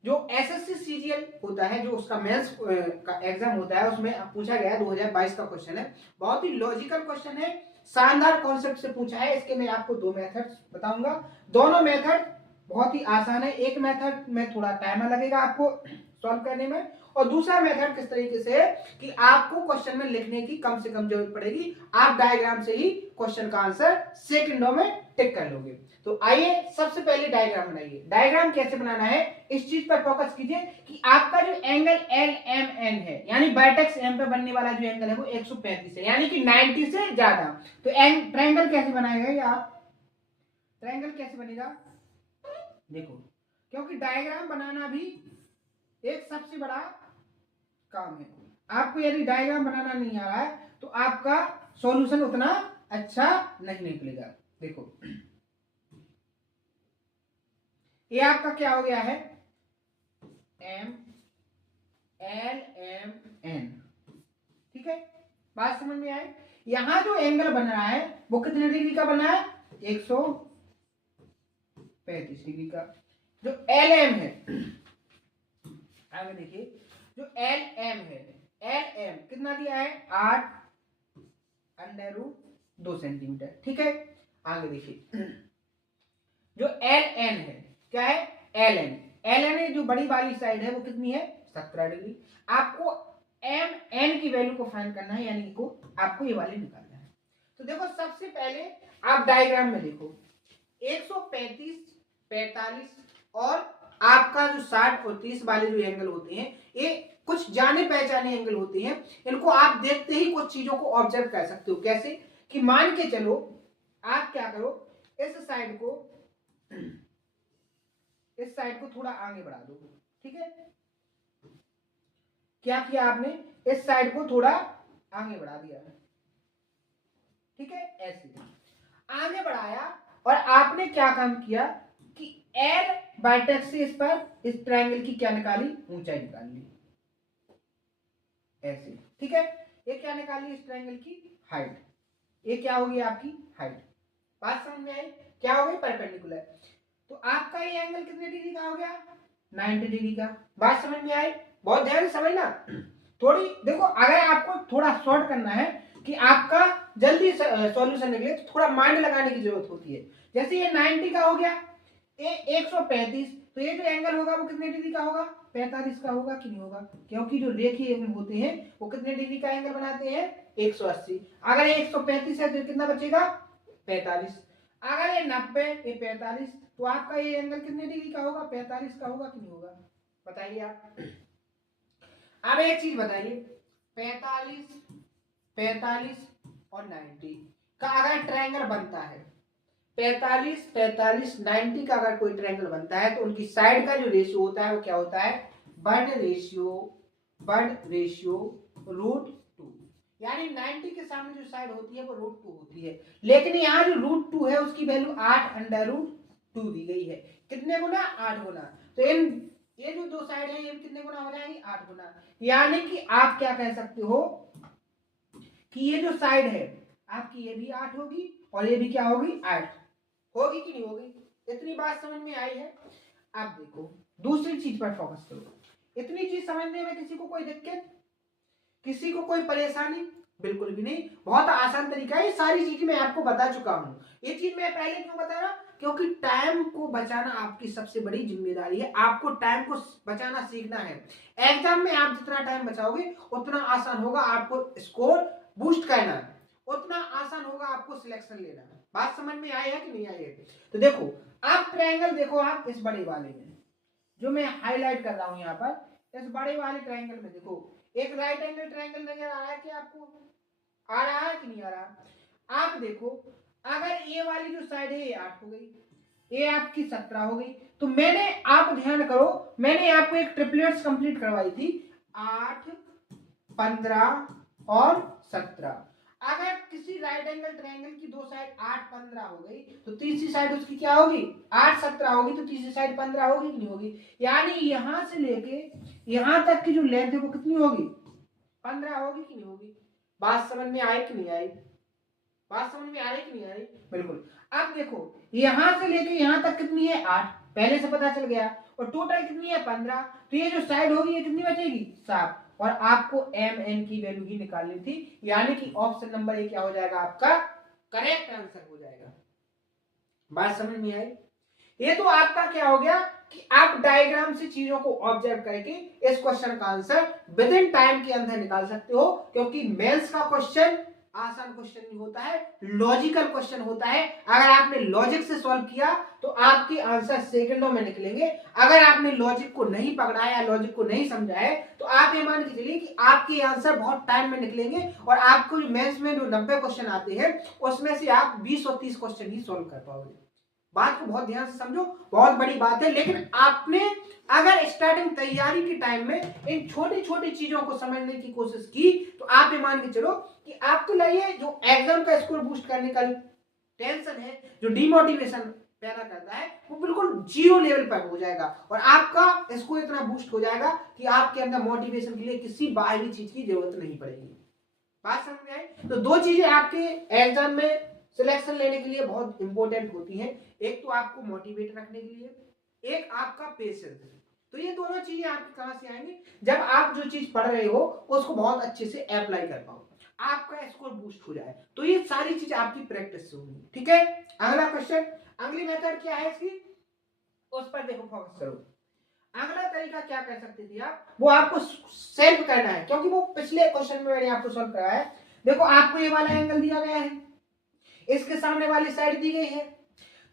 जो एसएससी सीजीएल होता है, जो उसका मेंस का एग्जाम होता है, उसमें पूछा गया है, 2022 का क्वेश्चन है, बहुत ही लॉजिकल क्वेश्चन है, शानदार कॉन्सेप्ट से पूछा है। इसके मैं आपको 2 मेथड्स बताऊंगा, दोनों मेथड बहुत ही आसान है। एक मेथड में थोड़ा टाइम लगेगा आपको सॉल्व करने में, और दूसरा मेथड किस तरीके से है कि आपको क्वेश्चन में लिखने की कम से कम जरूरत पड़ेगी, आप डायग्राम से ही क्वेश्चन का आंसर सेकंडों में टिक कर लोगे। तो आइए सबसे पहले डायग्राम बनाइए। डायग्राम कैसे बनाना है इस चीज पर फोकस कीजिए कि आपका जो एंगल एल एम एन है, यानी वर्टेक्स एम पे बनने वाला जो एंगल है वो 135 है, यानी कि 90 से ज्यादा। तो ट्रायंगल कैसे बनाएगा ये आप, ट्रायंगल कैसे बनेगा देखो, क्योंकि डायग्राम बनाना भी एक सबसे बड़ा काम है। आपको यदि डायग्राम बनाना नहीं आ रहा है तो आपका सॉल्यूशन उतना अच्छा नहीं निकलेगा। देखो ये आपका क्या हो गया है, एम एल एम एन। ठीक है, बात समझ में आए? यहां जो एंगल बन रहा है वो कितने डिग्री का बना है, 135 डिग्री का। जो एल एम है, आगे देखिए, जो एल एम है, एल एम कितना दिया है, 8√2 सेंटीमीटर। ठीक है, आगे देखिए, जो एल एन है, क्या है, एल एन, एल एन जो बड़ी वाली साइड है वो कितनी है, 17 डिग्री। आपको एम एन की वैल्यू को फाइंड करना है, यानी को आपको ये वाली निकालना है। तो देखो सबसे पहले आप डायग्राम में देखो, 135, 45 और आपका जो 60 और 30 वाले जो एंगल होते हैं, ये कुछ जाने पहचाने एंगल होते हैं, इनको आप देखते ही कुछ चीजों को ऑब्जर्व कर सकते हो। कैसे कि मान के चलो आप क्या करो, इस साइड को थोड़ा आगे बढ़ा दो, ठीक है। क्या किया आपने, इस साइड को थोड़ा आगे बढ़ा दिया, ठीक है। ऐसे आगे बढ़ाया और आपने क्या काम किया कि एल वर्टेक्स से इस पर इस ट्रायंगल की क्या निकाली, ऊंचाई निकाल ली, ऐसे, ठीक है। ये क्या निकाली, इस ट्रायंगल की हाइट, ये क्या होगी आपकी हाइट। बात समझ में आई, क्या हो गई, परपेंडिकुलर। तो आपका ये एंगल कितने डिग्री का हो गया, 90 डिग्री का। बात समझ में आई, बहुत ध्यान से समझना। थोड़ी देखो, अगर आपको थोड़ा शॉर्ट करना है कि आपका जल्दी सॉल्यूशन निकले तो थोड़ा माइंड लगाने की जरूरत होती है। जैसे ये 90 का हो गया, ये 135, तो ये जो एंगल होगा वो कितने डिग्री का होगा, 45 का होगा कि नहीं होगा, क्योंकि जो रेखीय एंगल होते हैं वो कितने डिग्री का एंगल बनाते हैं, 180। अगर ये 135 है तो कितना बचेगा, 45। अगर ये 90, ये 45, तो आपका ये एंगल कितने डिग्री का होगा, 45 का होगा कि नहीं होगा, बताइए आप। अब एक चीज बताइए, 45, 45 और 90 का अगर ट्रायंगल बनता है, 45, 45, 90 का अगर कोई ट्रायंगल बनता है तो उनकी साइड का जो रेशियो होता है वो क्या होता है, बड रेशियो √2। यानी 90 के सामने जो साइड होती है वो √2 होती है। लेकिन यहाँ जो √2 है उसकी वैल्यू 8√2 दी गई है। कितने गुना, 8 गुना। तो ये जो दो साइड है ये कितने गुना हो जाएंगी, 8 गुना। यानी कि आप क्या कह सकते हो कि ये जो साइड है आपकी ये भी 8 होगी और ये भी क्या होगी, 8 होगी कि नहीं होगी। इतनी बात समझ में आई है। अब देखो दूसरी चीज पर फोकस करो। इतनी चीज समझने में किसी को कोई दिक्कत, किसी को कोई परेशानी, बिल्कुल भी नहीं, बहुत आसान तरीका है। ये सारी चीजें मैं आपको बता चुका हूं। ये चीज मैं पहले क्यों बता रहा, क्योंकि टाइम को बचाना आपकी सबसे बड़ी जिम्मेदारी है। आपको टाइम को बचाना सीखना है। एग्जाम में आप जितना टाइम बचाओगे उतना आसान होगा आपको स्कोर बूस्ट करना, उतना आसान होगा आपको सिलेक्शन लेना। बात समझ में आई है कि नहीं आई है। तो देखो आप ट्रायंगल देखो, आप इस बड़े वाले में जो मैं हाईलाइट कर रहा हूं यहाँ पर, इस बड़े वाले ट्रायंगल में देखो एक राइट एंगल ट्रायंगल नजर आ रहा है कि आपको, आ रहा है कि नहीं आ रहा। आप देखो अगर ये वाली जो साइड है ये 8 हो गई, ये आपकी 17 हो गई। तो मैंने, आप ध्यान करो, मैंने आपको एक ट्रिपलेट्स कंप्लीट करवाई थी, 8, 15 और 17। अगर किसी राइट एंगल ट्रायंगल की दो साइड 8, 15 हो गई तो तीसरी साइड उसकी क्या होगी, 8, 17 होगी, तो तीसरी साइड 15 होगी कि नहीं होगी। यानी यहां से लेके यहां तक की जो लेंथ है वो कितनी होगी, 15 होगी कि नहीं होगी। बात समझ में आई कि नहीं आई, बात समझ में आ रही कि नहीं आ रही, बिल्कुल। अब देखो यहां से लेके यहां तक कितनी है, 8, पहले से पता चल गया, और टोटल कितनी है, 15। तो ये जो साइड होगी ये कितनी बचेगी, 7। और आपको एम एन की वैल्यू ही निकालनी थी, यानी कि ऑप्शन नंबर ए क्या हो जाएगा आपका करेक्ट आंसर हो जाएगा। बात समझ में आई। ये तो आपका क्या हो गया कि आप डायग्राम से चीजों को ऑब्जर्व करके इस क्वेश्चन का आंसर विद इन टाइम के अंदर निकाल सकते हो, क्योंकि मेंस का क्वेश्चन आसान क्वेश्चन नहीं होता है, लॉजिकल क्वेश्चन होता है। अगर आपने लॉजिक से सॉल्व किया तो आपके आंसर सेकंडों में निकलेंगे। अगर आपने लॉजिक को नहीं पकड़ा है या लॉजिक को नहीं समझा है तो आप ये मान के चलिए कि आपके आंसर बहुत टाइम में निकलेंगे, और आपको जो मेंस में जो 90 क्वेश्चन आते हैं उसमें से आप 20 और 30 क्वेश्चन ही सॉल्व कर पाओगे। बात को बहुत ध्यान से समझो, बहुत बड़ी बात है। लेकिन आपने अगर स्टार्टिंग तैयारी के टाइम में इन छोटी छोटी चीजों को समझने की कोशिश की तो आप ये मान के चलो कि आपके लिए जो एग्जाम का स्कोर बूस्ट करने का टेंशन है, जो डिमोटिवेशन पैदा करता है, वो बिल्कुल 0 लेवल पर हो जाएगा, और आपका स्कोर इतना बूस्ट हो जाएगा कि आपके अंदर मोटिवेशन के लिए किसी बाहरी चीज की जरूरत नहीं पड़ेगी। बात समझ में आई। तो दो चीजें आपके एग्जाम में सिलेक्शन लेने के लिए बहुत इंपॉर्टेंट होती हैं, एक तो आपको मोटिवेट रखने के लिए, एक आपका पेशेंस। तो ये दोनों चीजें आपकी कहां से आएंगी, जब आप जो चीज पढ़ रहे हो उसको बहुत अच्छे से अप्लाई कर पाओ, आपका स्कोर बूस्ट हो जाए। तो ये सारी चीज आपकी प्रैक्टिस से होगी, ठीक है। अगला क्वेश्चन, अगली मेथड क्या है इसकी, उस पर देखो फोकस करो। अगला तरीका क्या कर सकते थे आप, वो आपको सेल्फ करना है, क्योंकि वो पिछले क्वेश्चन में मैंने आपको सॉल्व कराया है। देखो आपको ये वाला एंगल दिया गया है, इसके सामने वाली साइड दी गई है,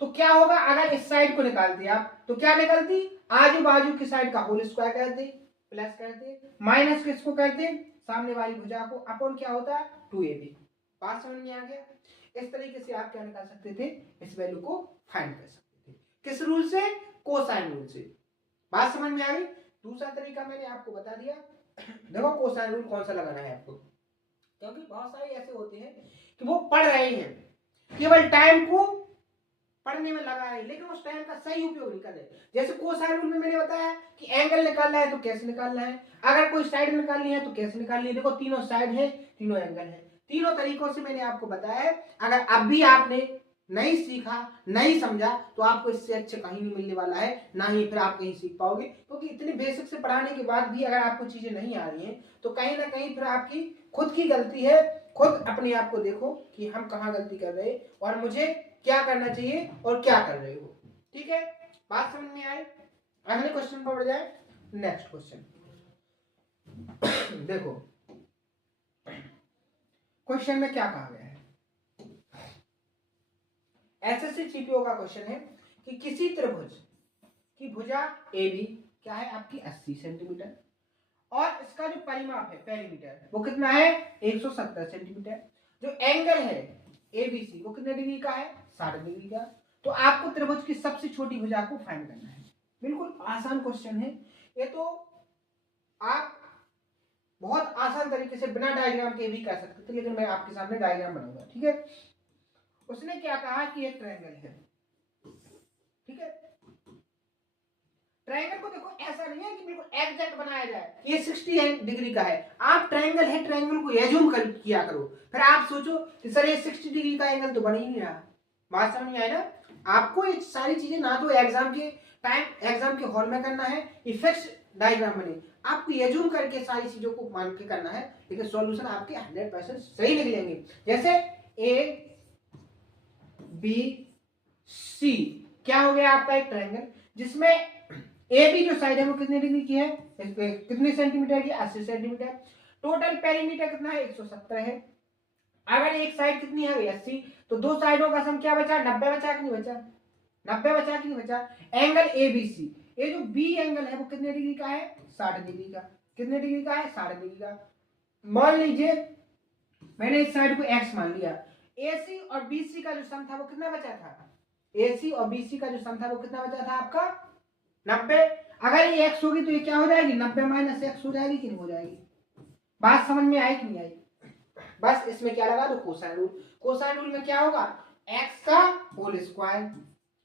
तो क्या होगा अगर इस साइड को निकालती आप तो क्या निकलती, आजू बाजू की साइड का होल स्क्वायर करती, प्लस करते, माइनस किसको करते, सामने वाली भुजा को, अपॉन क्या होता है 2ab। बात समझ में आ गया। इस तरीके से आप क्या निकाल सकते थे, इस वैल्यू को फाइंड कर सकते थे। किस रूल से, कोसाइन रूल से। बात समझ में आ गई। दूसरा तरीका मैंने आपको बता दिया। देखो कोसाइन रूल कौन सा लगाना है आपको, क्योंकि बहुत सारे ऐसे होते हैं कि वो पढ़ रहे हैं, केवल टाइम को पढ़ने में लगा रहे हैं, लेकिन उस टाइम का सही उपयोग नहीं कर रहे। जैसे कोसाइन रूल में मैंने बताया कि एंगल निकालना है तो कैसे निकालना है, अगर कोई साइड निकालनी है तो कैसे निकालनी है। देखो तीनों साइड है, तीनों एंगल है, तीनों तरीकों से मैंने आपको बताया है। अगर अब भी आपने नहीं सीखा, नहीं समझा, तो आपको इससे अच्छे कहीं नहीं मिलने वाला है, ना ही फिर आप कहीं सीख पाओगे। क्योंकि इतनी बेसिक से पढ़ाने के बाद भी अगर आपको चीजें नहीं आ रही हैं, तो कहीं ना कहीं फिर आपकी खुद की गलती है। खुद अपने आप को देखो कि हम कहाँ गलती कर रहे हैं और मुझे क्या करना चाहिए और क्या कर रहे हो। ठीक है, बात समझ में आई। अगले क्वेश्चन पर बढ़ जाए। नेक्स्ट क्वेश्चन देखो, क्वेश्चन में क्या कहा गया है। एसएससी जीपीओ का क्वेश्चन है कि किसी त्रिभुज की भुजा AB क्या है आपकी 80 सेंटीमीटर और इसका जो परिमाप है पेरीमीटर वो कितना है 170 सेंटीमीटर। जो एंगल है ABC वो कितने डिग्री का है 60 डिग्री का। तो आपको त्रिभुज की सबसे छोटी भुजा को फाइंड करना है। बिल्कुल आसान क्वेश्चन है ये, तो आप बहुत आसान तरीके से बिना डायग्राम के भी कर सकते थे, लेकिन मैं आपके सामने डायग्राम बनाऊंगा। ठीक है, उसने क्या कहा कि एक ट्रायंगल है। ठीक है, ट्रायंगल को देखो ऐसा नहीं है कि बिल्कुल एग्जैक्ट बनाया जाए, ये 60 डिग्री का है। आप ट्रायंगल है, ट्रायंगल को एज्यूम किया करो। फिर आप सोचो कि सर ये 60 डिग्री का एंगल तो बन ही नहीं रहा। बात समझ नहीं आई ना। आपको ये सारी चीजें ना तो एग्जाम के टाइम, एग्जाम के हॉल में करना है, ये फिक्स डायग्राम बने, आपको एज्यूम करके सारी चीजों को मान के करना है, लेकिन सॉल्यूशन आपके 100% सही निकलेंगे। जैसे A B C क्या हो गया आपका एक ट्रायंगल, जिसमें ए बी जो साइड है वो कितने डिग्री की है, कितने सेंटीमीटर की 80 सेंटीमीटर। टोटल पेरीमीटर कितना है 170 है। अगर एक साइड कितनी है 80, तो दो साइडों का सम क्या बचा 90 बचा कि नहीं बचा, 90 बचा कि नहीं बचा। एंगल ABC, ये जो बी एंगल है वो कितने डिग्री का है 60 डिग्री का। कितने डिग्री का है 60 डिग्री का। मान लीजिए मैंने इस साइड को x मान लिया। AC और BC का जो सम था वो कितना बचा था, AC और BC का जो सम था वो कितना बचा था आपका 90। अगर ये x होगी तो ये क्या हो जाएगी 90 माइनस x हो जाएगी कि नहीं हो जाएगी। बात समझ में आई कि नहीं आई। बस इसमें क्या लगा दो कोसाइन रूल। कोसाइन रूल में क्या होगा x का होल स्क्वायर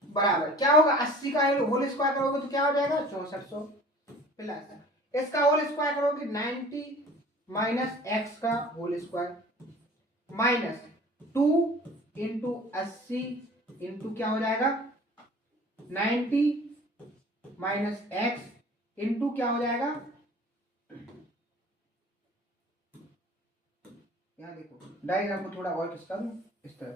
बराबर क्या होगा 80 का होल स्क्वायर करोगे तो क्या हो जाएगा 6400 प्लस इसका होल स्क्वायर करोगे 90 माइनस x का whole square minus 2 into 80 into क्या हो जाएगा 90 माइनस x इंटू क्या हो जाएगा, यहां देखो डायग्राम को थोड़ा और खिसका दूं इस तरह।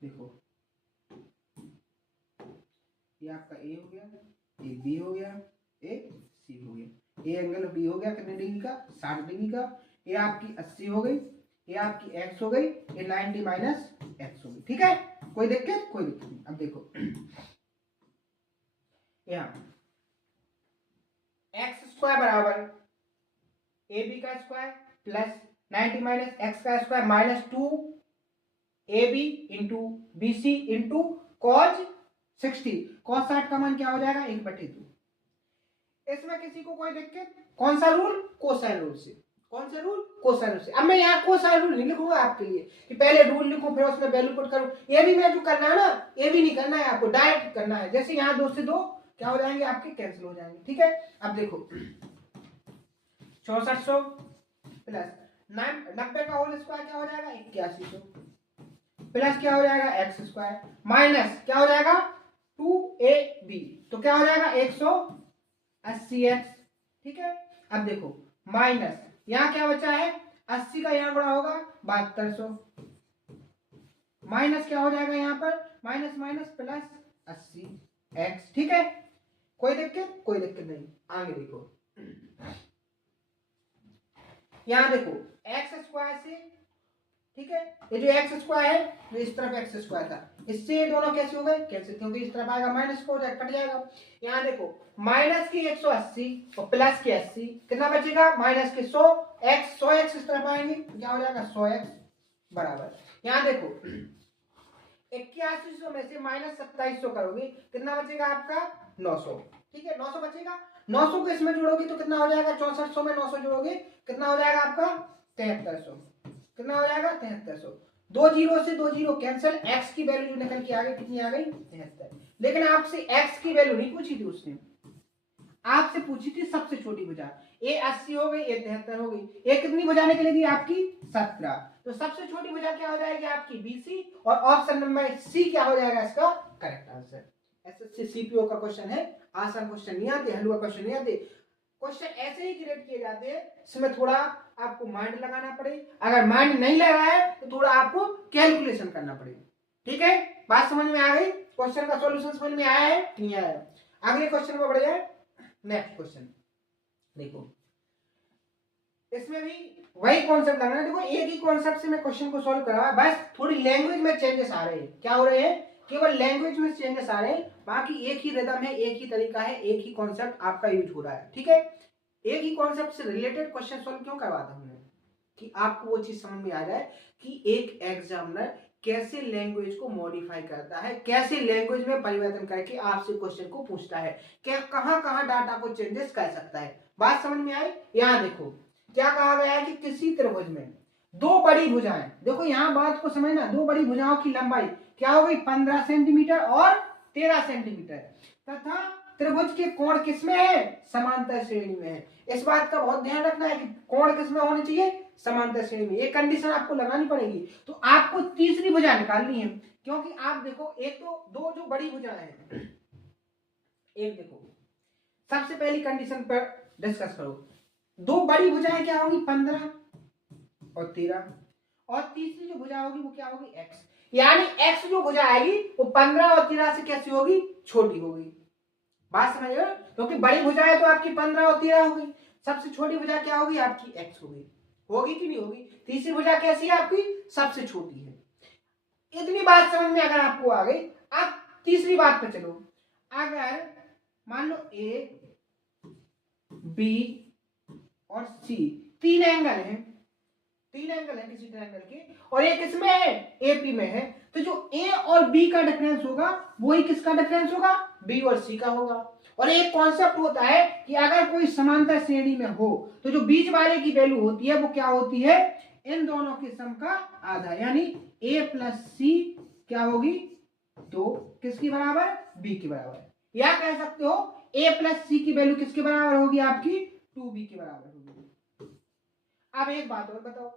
देखो ये आपका A हो गया, ये B हो गया, ये C हो गया। ये एंगल B हो गया कितने डिग्री का 60 डिग्री का। ये आपकी 80 हो गई, ये आपकी x हो गई, ये 90 माइनस x हो गई। ठीक है, कोई दिक्कत कोई दिक्कत नहीं। अब देखो यहाँ एक्स स्क्वायर बराबर AB का स्क्वायर प्लस 90 माइनस x का square minus 2AB into BC into cos 60। Cause 60 का मान क्या हो जाएगा 1/2। इसमें किसी को कोई दिक्कत, कौन सा रूल कोसाइन रूल से, कौन सा रूल कोसाइन रूल से। अब मैं यहाँ कोसाइन रूल नहीं लिखूंगा आपके लिए कि पहले रूल लिखूं फिर उसमें वैल्यू पुट करूं। ये भी मैं जो करना है ना, ये भी नहीं करना है आपको, डायरेक्ट करना है। जैसे यहाँ 2 से 2 क्या हो जाएंगे आपके कैंसिल हो जाएंगे। ठीक है, अब देखो 6400 प्लस 90 का होल स्क्वायर क्या हो जाएगा 8100 प्लस क्या हो जाएगा एक्स स्क्वायर माइनस क्या हो जाएगा 2AB तो क्या हो जाएगा 180x। ठीक है, अब देखो माइनस यहाँ क्या बचा है 80 का यहाँ बड़ा होगा 7200 माइनस क्या हो जाएगा यहाँ पर माइनस माइनस प्लस 80x। ठीक है, कोई दिक्कत नहीं। आगे देखो यहाँ देखो एक्स स्क्वायर से ठीक है। ये जो एक्स स्क्वायर है ये इस तरफ एक्स स्क्वायर था, इससे ये दोनों कैसे हो गए कैंसिल, क्योंकि इस तरफ आएगा माइनस को कट जाएगा। यहाँ देखो माइनस की 180 और प्लस की 80 कितना बचेगा, माइनस के 100 एक्स, 100 एक्स इस तरफ आएंगे क्या हो जाएगा 100 एक्स बराबर। यहाँ देखो 8100 में से माइनस 2700 करोगे कितना बचेगा आपका 900, ठीक है 900 बचेगा। 900 को इसमें जोड़ोगे तो कितना हो जाएगा, 6400 में 900 जोड़ोगे कितना हो जाएगा आपका 7300, कितना हो जाएगा 7300। 2 जीरो से 2 जीरो कैंसिल, एक्स की वैल्यू जो निकल के आ गई कितनी आ गई 73। लेकिन आपसे एक्स की वैल्यू नहीं पूछी थी उसने, आपसे पूछी थी सबसे छोटी भुजा। ये 80 हो गई, ये 73 हो गई, ये कितनी भुजा निकलेगी आपकी 17। तो सबसे छोटी भुजा क्या हो जाएगी आपकी BC, और ऑप्शन नंबर सी क्या हो जाएगा इसका करेक्ट आंसर। एसएससी सीपीओ का क्वेश्चन है, आसान क्वेश्चन नहीं आते, हलवा क्वेश्चन नहीं आते, क्वेश्चन ऐसे ही क्रिएट किए जाते हैं, इसमें थोड़ा आपको माइंड लगाना पड़े, अगर माइंड नहीं लगा है तो थोड़ा आपको कैलकुलेशन करना पड़ेगा, ठीक है। बात समझ में आ गई, क्वेश्चन का सॉल्यूशन समझ में आया है नहीं आया है। अगले क्वेश्चन में बढ़ जाए, नेक्स्ट क्वेश्चन देखो, इसमें भी वही कॉन्सेप्ट लगना है। देखो एक ही कॉन्सेप्ट से मैं क्वेश्चन को सॉल्व करा, बस थोड़ी लैंग्वेज में चेंजेस आ रहे हैं, क्या हो रहे हैं केवल लैंग्वेज में चेंजेस आ रहे हैं, बाकी एक ही रिदम है, एक ही तरीका है, एक ही कॉन्सेप्ट आपका यूज हो रहा है, ठीक है। एक ही कॉन्सेप्ट से रिलेटेड क्वेश्चन सॉल्व क्यों करवाता हूं मैं, कि आपको वो चीज समझ में आ जाए कि एक एग्जामिनर कैसे लैंग्वेज को मॉडिफाई करता है, कैसे लैंग्वेज में परिवर्तन करके आपसे क्वेश्चन को पूछता है, क्या कहां कहां डाटा को चेंजेस कर सकता है। बात समझ में आई। यहां देखो क्या कहा गया है कि किसी त्रिभुज में दो बड़ी भुजाएं, देखो यहां बात को समझना, दो बड़ी भुजाओं की लंबाई क्या हो गई 15 सेंटीमीटर और 13 सेंटीमीटर, तथा त्रिभुज के कोण किसमें है समांतर श्रेणी में है। इस बात का बहुत ध्यान रखना है कि कोण किसमें होने चाहिए समांतर श्रेणी में, ये कंडीशन आपको लगानी पड़ेगी। तो आपको तीसरी भुजा निकालनी है, क्योंकि आप देखो एक तो दो जो बड़ी भुजाएं हैं, एक देखो सबसे पहली कंडीशन पर डिस्कस करो, दो बड़ी भुजाएं क्या होगी 15 और 13, और तीसरी जो भुजा होगी वो क्या होगी x, यानी x जो भुजा आएगी वो 15 और 13 से कैसी होगी छोटी होगी। बात समझ रहे हो, क्योंकि बड़ी भुजा है तो आपकी 15 और 13 होगी, सबसे छोटी भुजा क्या होगी आपकी x होगी, होगी कि नहीं होगी। तीसरी भुजा कैसी है आपकी सबसे छोटी है। इतनी बात समझ में अगर आपको आ गई, आप तीसरी बात पे चलो। अगर मान लो A B और C तीन एंगल है, तीन एंगल है किसी ट्रायंगल के, और ये किसमें है AP में है, तो जो A और B का डिफरेंस होगा वही किसका डिफरेंस होगा B और C का होगा। और एक कॉन्सेप्ट होता है कि अगर कोई समांतर श्रेणी में हो तो जो बीच वाले की वैल्यू होती है वो क्या होती है इन दोनों के सम का आधा, यानी A प्लस C क्या होगी तो किसकी बराबर B के बराबर, या कह सकते हो A प्लस C की वैल्यू किसके बराबर होगी आपकी 2B के बराबर होगी। अब एक बात और बताओ,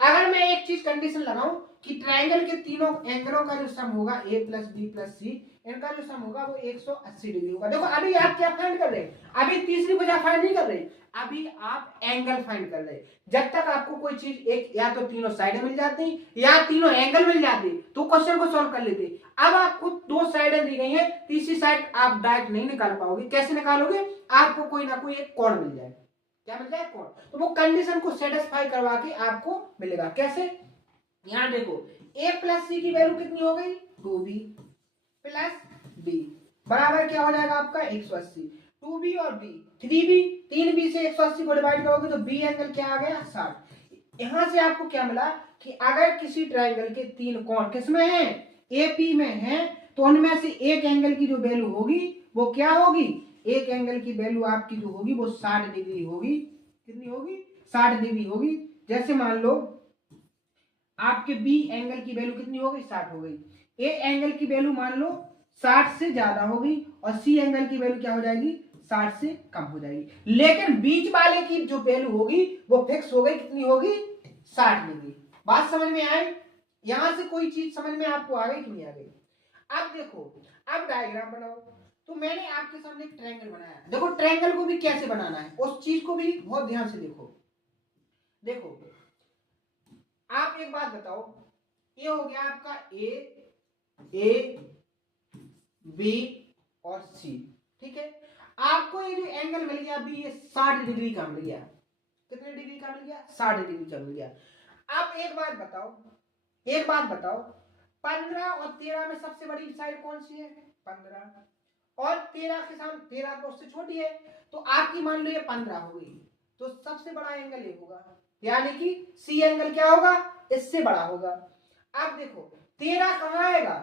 अगर मैं एक चीज कंडीशन लगाऊं कि ट्रायंगल के तीनों एंगलों का जो सम होगा A plus B plus C, इनका जो सम होगा वो 180 डिग्री होगा। देखो अभी आप क्या फाइंड कर रहे हैं, अभी तीसरी भुजा फाइंड नहीं कर रहे, अभी आप एंगल फाइंड कर रहे। जब तक आपको कोई चीज एक या तो तीनों साइडें मिल जाती या तीनों एंगल मिल जाते तो क्वेश्चन को सॉल्व कर लेते। अब आपको दो साइडें दी गई हैं, तीसरी साइड आप डायरेक्ट नहीं निकाल पाओगे, कैसे निकालोगे, आपको कोई ना कोई एक कोण मिल जाए, क्या मिल जाए कोण, तो वो कंडीशन को सेटिस्फाई करवा के आपको मिलेगा। कैसे, यहां देखो A प्लस C की वैल्यू कितनी हो गई 2B प्लस B बराबर क्या हो जाएगा आपका 180, 2B और B 3B, 3B से 180 को डिवाइड करोगे तो B एंगल क्या आ गया 60। यहां से आपको क्या मिला कि अगर किसी ट्रायंगल के तीन कोण किसमें हैं AP में हैं तो उनमें से एक एंगल की जो वैल्यू होगी वो क्या होगी, एक एंगल की वैल्यू आपकी जो होगी वो 60 डिग्री होगी, कितनी होगी 60 डिग्री होगी। जैसे मान लो आपके B एंगल की वैल्यू कितनी हो गई 60 हो गई, A एंगल की वैल्यू मान लो 60 से ज्यादा होगी और C एंगल की वैल्यू क्या हो जाएगी 60 से कम हो जाएगी, लेकिन बीच वाले की जो वैल्यू होगी वो फिक्स हो गई, कितनी होगी 60 डिग्री। बात समझ में आई, यहां से कोई चीज समझ में आपको आ गई कि नहीं आ गई। अब देखो, अब डायग्राम बनाओ, तो मैंने आपके सामने एक ट्रायंगल बनाया, देखो ट्रायंगल को भी कैसे बनाना है उस चीज को भी बहुत ध्यान से देखो। देखो आप एक बात बताओ, ये हो गया आपका ए बी और सी, ठीक है। आपको ये जो एंगल मिल गया अभी ये 60 डिग्री का मिल गया, कितने डिग्री का मिल गया 60 डिग्री का मिल गया। अब एक बात बताओ, एक बात बताओ, 15 और 13 में सबसे बड़ी साइड कौन सी है? 15। और 13 के सामने 13 तो उससे छोटी है, तो आपकी मान लो ये 15 हो गई, तो सबसे बड़ा एंगल ये होगा, यानी कि सी एंगल क्या होगा? इससे बड़ा होगा। अब देखो 13 कहाँ आएगा?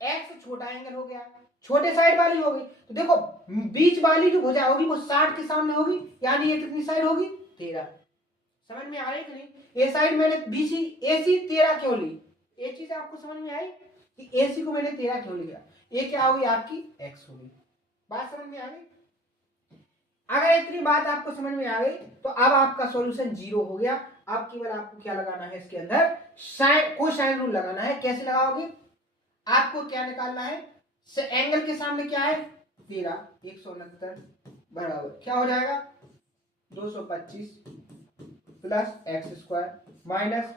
एक्स छोटा एंगल हो गया, छोटे साइड वाली होगी, तो देखो बीच वाली जो भुजा होगी वो 60 के सामने होगी, यानी ये कितनी साइड होगी? 13। समझ में आ रही कि नहीं? ये साइड मैंने बीसी एसी 13 क्यों ली? ये चीज आपको समझ में आई कि एसी को मैंने 13 क्यों लिया? ये क्या होगी? आपकी एक्स होगी। बात समझ में आ गई? अगर इतनी बात आपको समझ में आ गई तो अब आपका सॉल्यूशन 0 हो गया। अब केवल आपको क्या लगाना है इसके अंदर? साइन, कोसाइन रूल लगाना है। कैसे लगाओगे? आपको क्या निकालना है? एंगल के सामने क्या है? 13, 169 बराबर क्या हो जाएगा? 225 प्लस एक्स स्क्वायर माइनस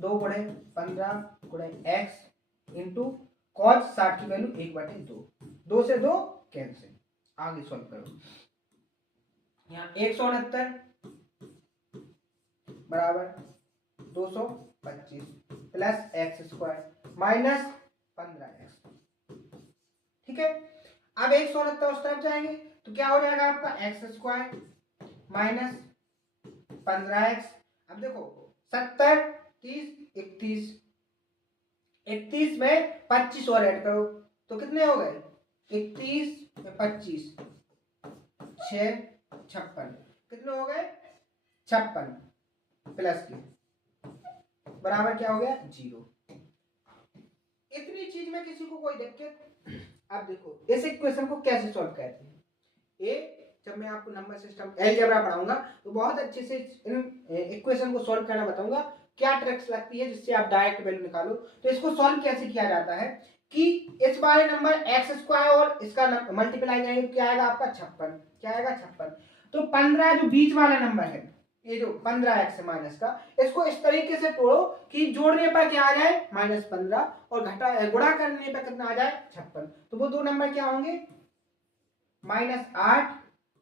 2 गुणे 15 गुणे एक्स इंटू कॉस 60 की वैल्यू 1/2, 2 से 2 कैंसिल। आगे सॉल्व करो। यहाँ 169 बराबर 225 plus x square minus 15x। ठीक है, अब 169 उस तरफ जाएंगे तो क्या हो जाएगा आपका? X square minus 15x। अब देखो 70 30 31, 31 में 25 और ऐड करो तो कितने हो गए? 31 में 25 6 56, कितने हो गए? 56 प्लस के बराबर क्या हो गया? 0। इतनी चीज में किसी को कोई दिक्कत? अब देखो इस इक्वेशन को कैसे सॉल्व करते हैं। ए जब मैं आपको नंबर सिस्टम अलजेब्रा पढ़ाऊंगा तो बहुत अच्छे से इन इक्वेशन को सॉल्व करना बताऊंगा, क्या ट्रिक्स लगती है जिससे आप डायरेक्ट वैल्यू निकालो। तो इसको सॉल्व कैसे किया जाता है कि इस वाले नंबर एक्स स्क्वायर और इसका मल्टीप्लाई करेंगे क्या आएगा आपका? 56। क्या आएगा? 56। तो 15 जो बीच वाला नंबर है, ये जो 15x माइनस का, इसको इस तरीके से तोड़ो कि जोड़ने पर क्या आ जाए? -15, और घटा गुणा करने पर कितना आ जाए? 56। तो वो दो नंबर क्या होंगे? -8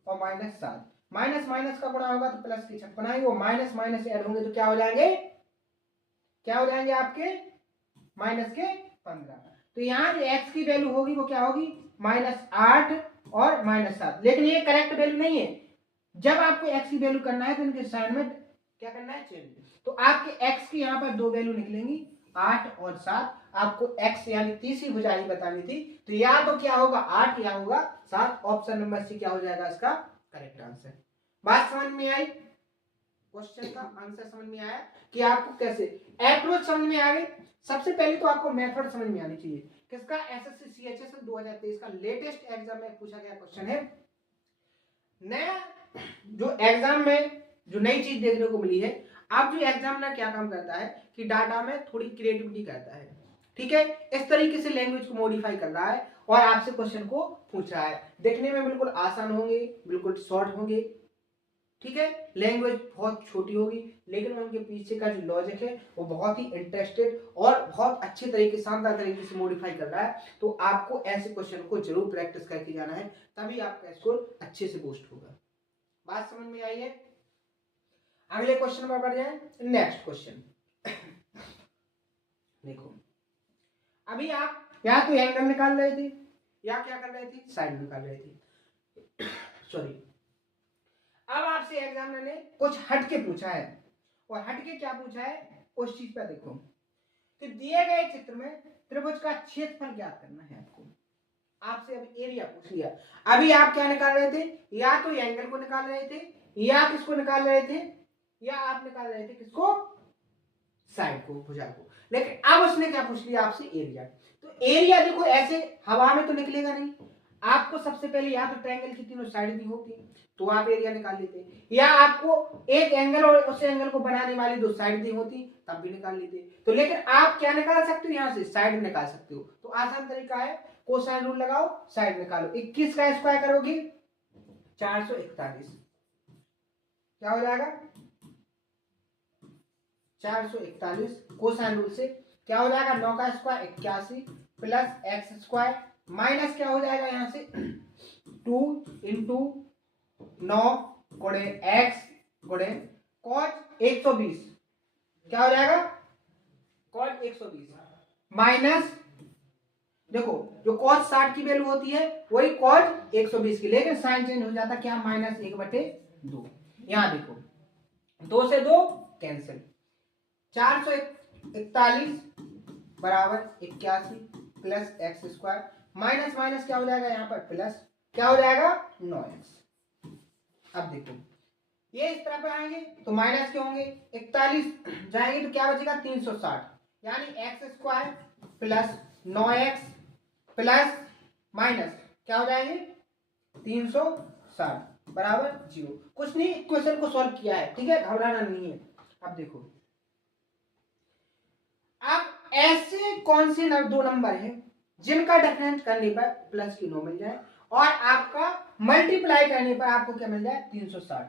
और -7। माइनस माइनस का गुणा होगा तो प्लस के 56 आएंगे, वो माइनस माइनस ऐड होंगे तो क्या हो जाएंगे? क्या हो जाएंगे आपके? माइनस के 15। तो यहाँ जो x की वैल्यू होगी वो क्या होगी? -8 और -7। लेकिन ये करेक्ट वैल्यू नहीं है। जब आपको x की वैल्यू करना है तो इनके साइन में क्या करना है? चेंज। तो आपके x की यहाँ पर दो वैल्यू निकलेंगी, 8 और 7। आपको x यानी तीसरी भुजा ही बतानी थी, तो या तो क्या होगा? 8 या होगा 7। ऑप्शन नंबर सी क्या हो जाएगा इसका करेक्ट आंसर। बात समझ में आई? क्वेश्चन का आंसर समझ में आया कि आपको कैसे अप्रोच समझ में आ गई? सबसे पहले तो आपको मेथड समझ में आनी चाहिए। किसका? एसएससी सीएचएसएल 2023 का लेटेस्ट एग्जाम में पूछा गया क्वेश्चन है। नया जो एग्जाम में जो नई चीज देखने को मिली है, अब जो एग्जामिनर क्या काम करता है कि डाटा में थोड़ी क्रिएटिविटी करता है। ठीक है, इस तरीके से लैंग्वेज को मॉडिफाई कर रहा है और आपसे क्वेश्चन को पूछ रहा है। देखने में बिल्कुल आसान होंगे, बिल्कुल शॉर्ट होंगे। ठीक है, लैंग्वेज बहुत छोटी होगी, लेकिन उनके पीछे का जो लॉजिक है वो बहुत ही इंटरेस्टेड और बहुत अच्छे तरीके, शानदार तरीके से मॉडिफाई कर रहा है। तो आपको ऐसे क्वेश्चन को जरूर प्रैक्टिस करके जाना है, तभी आपका स्कोर अच्छे से बूस्ट होगा। बात समझ में आई है? अगले क्वेश्चन पर बढ़ जाए। नेक्स्ट क्वेश्चन देखो, अभी आप या तो एंगल निकाल रहे थे या क्या कर रहे थे? साइड निकाल रहे थे। सॉरी, अब आपसे एग्जामिनर ने कुछ हटके पूछा है, और हटके क्या पूछा है उस चीज पर देखो कि दिए गए चित्र में त्रिभुज का क्षेत्रफल ज्ञात करना है आपको। आपसे अभी एरिया पूछ लिया, अभी आप क्या निकाल रहे थे? या तो एंगल को निकाल रहे थे, या किसको निकाल रहे थे? या आप निकाल रहे थे किसको? साइड को, भुजा को। लेकिन अब उसने क्या पूछ लिया आपसे? एरिया। तो एरिया देखो ऐसे हवा में तो निकलेगा नहीं, आपको सबसे पहले या तो ट्रायंगल की तीनों साइड दी होती तो आप एरिया निकाल लेते, या आपको एक एंगल और उस एंगल को बनाने वाली दो साइड दी होती तब भी निकाल लेते। तो लेकिन आप क्या निकाल सकते हो? यहाँ से साइड निकाल सकते हो। तो आसान तरीका है, कोसाइन रूल लगाओ, साइड निकालो। 21 का स्क्वायर करोगे 441, क्या हो जाएगा? 441। कोसाइन रूल से क्या हो जाएगा? 9 का square 81 plus x square minus क्या हो जाएगा यहाँ से 2 इंटू 9 गुणे एक्स गुणे कॉस 120, क्या हो जाएगा? कॉट 120 माइनस, देखो जो कॉट 60 की वैल्यू होती है वही कॉट 120 की, लेकिन साइन चेंज हो जाता क्या, -1/2। यहां देखो 2 से 2 कैंसिल, 441 बराबर 81 plus x square, minus minus क्या हो जाएगा यहाँ पर प्लस, क्या हो जाएगा 9x। अब देखो ये इस तरह पे आएंगे तो माइनस के होंगे, 41 जाएंगे तो क्या बचेगा 360, यानी x square plus 9x plus minus क्या हो जाएंगे 360 बराबर 0। कुछ नहीं, इक्वेशन को सॉल्व किया है, ठीक है, घबराना नहीं है। अब देखो अब ऐसे कौन से दो नंबर हैं जिनका डिफरेंस करने पर प्लस की 9 मिल जाए और आपका मल्टीप्लाई करने पर आपको क्या मिल जाए 360,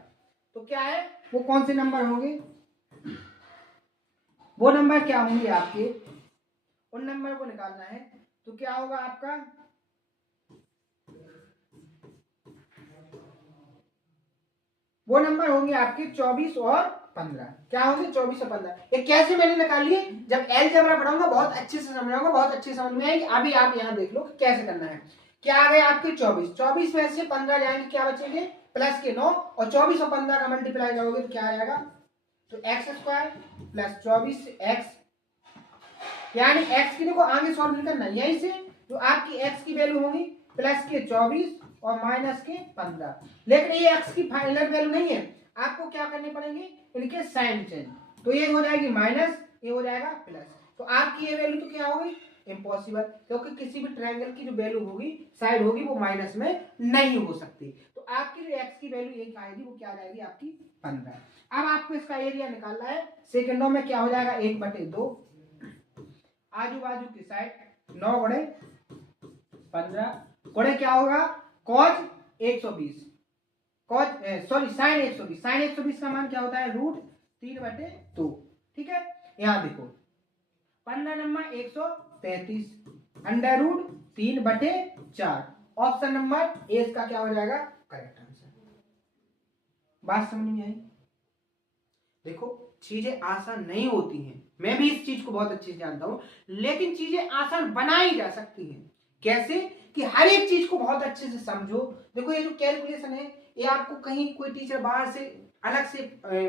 तो क्या है वो कौन से नंबर होंगे, वो नंबर क्या होंगे आपके, उन नंबर को निकालना है। तो क्या होगा आपका, वो नंबर होंगे आपके 24 और 15। क्या होंगे 24 और 15। ये कैसे मैंने निकाल लिए, जब अलजेब्रा पढ़ाऊंगा बहुत अच्छे से समझाऊंगा, बहुत अच्छे समझ में आएगी। अभी आप यहाँ देख लो कैसे करना है। क्या आ गए आपके 24, 24 में से 15 जाएंगे, क्या बचेंगे प्लस के 9, और 24 और 15 का मल्टीप्लाई करोगे तो क्या आ जाएगा, तो एक्स स्क्वायर प्लस 24 एक्स, यानी एक्स की देखो आगे सॉल्व नहीं करना, यहीं से जो आपकी एक्स की वैल्यू होगी प्लस के 24 और माइनस के 15, लेकिन ये एक्स की फाइनल वैल्यू नहीं है, आपको क्या करने पड़ेंगे इनके साइन चेंज, तो ये हो जाएगी माइनस, ये हो जाएगा प्लस, तो आपकी ये वैल्यू तो क्या होगी इम्पॉसिबल, क्योंकि किसी भी ट्रायंगल की जो वैल्यू होगी साइड होगी वो माइनस में नहीं हो सकती। तो आपकी जो एक्स की वैल्यू एक आएगी वो क्या जाएगी आपकी 15। अब आपको इसका एरिया निकालना है, सेकंडों में क्या हो जाएगा 1/2, आजू बाजू की साइड 9 गुणे 15 गुणे क्या होगा cos 120, cos sorry sin 120, sin 120 का मान क्या होता है √3/2, ठीक है। यहां देखो 15 नंबर 133 √3/4, ऑप्शन नंबर ए इसका क्या हो जाएगा करेक्ट आंसर। बात समझ में आई। देखो चीजें आसान नहीं होती हैं, मैं भी इस चीज को बहुत अच्छे से जानता हूं, लेकिन चीजें आसान बनाई जा सकती हैं। कैसे कि हर एक चीज को बहुत अच्छे से समझो। देखो ये जो कैलकुलेशन है ये आपको कहीं कोई टीचर बाहर से अलग से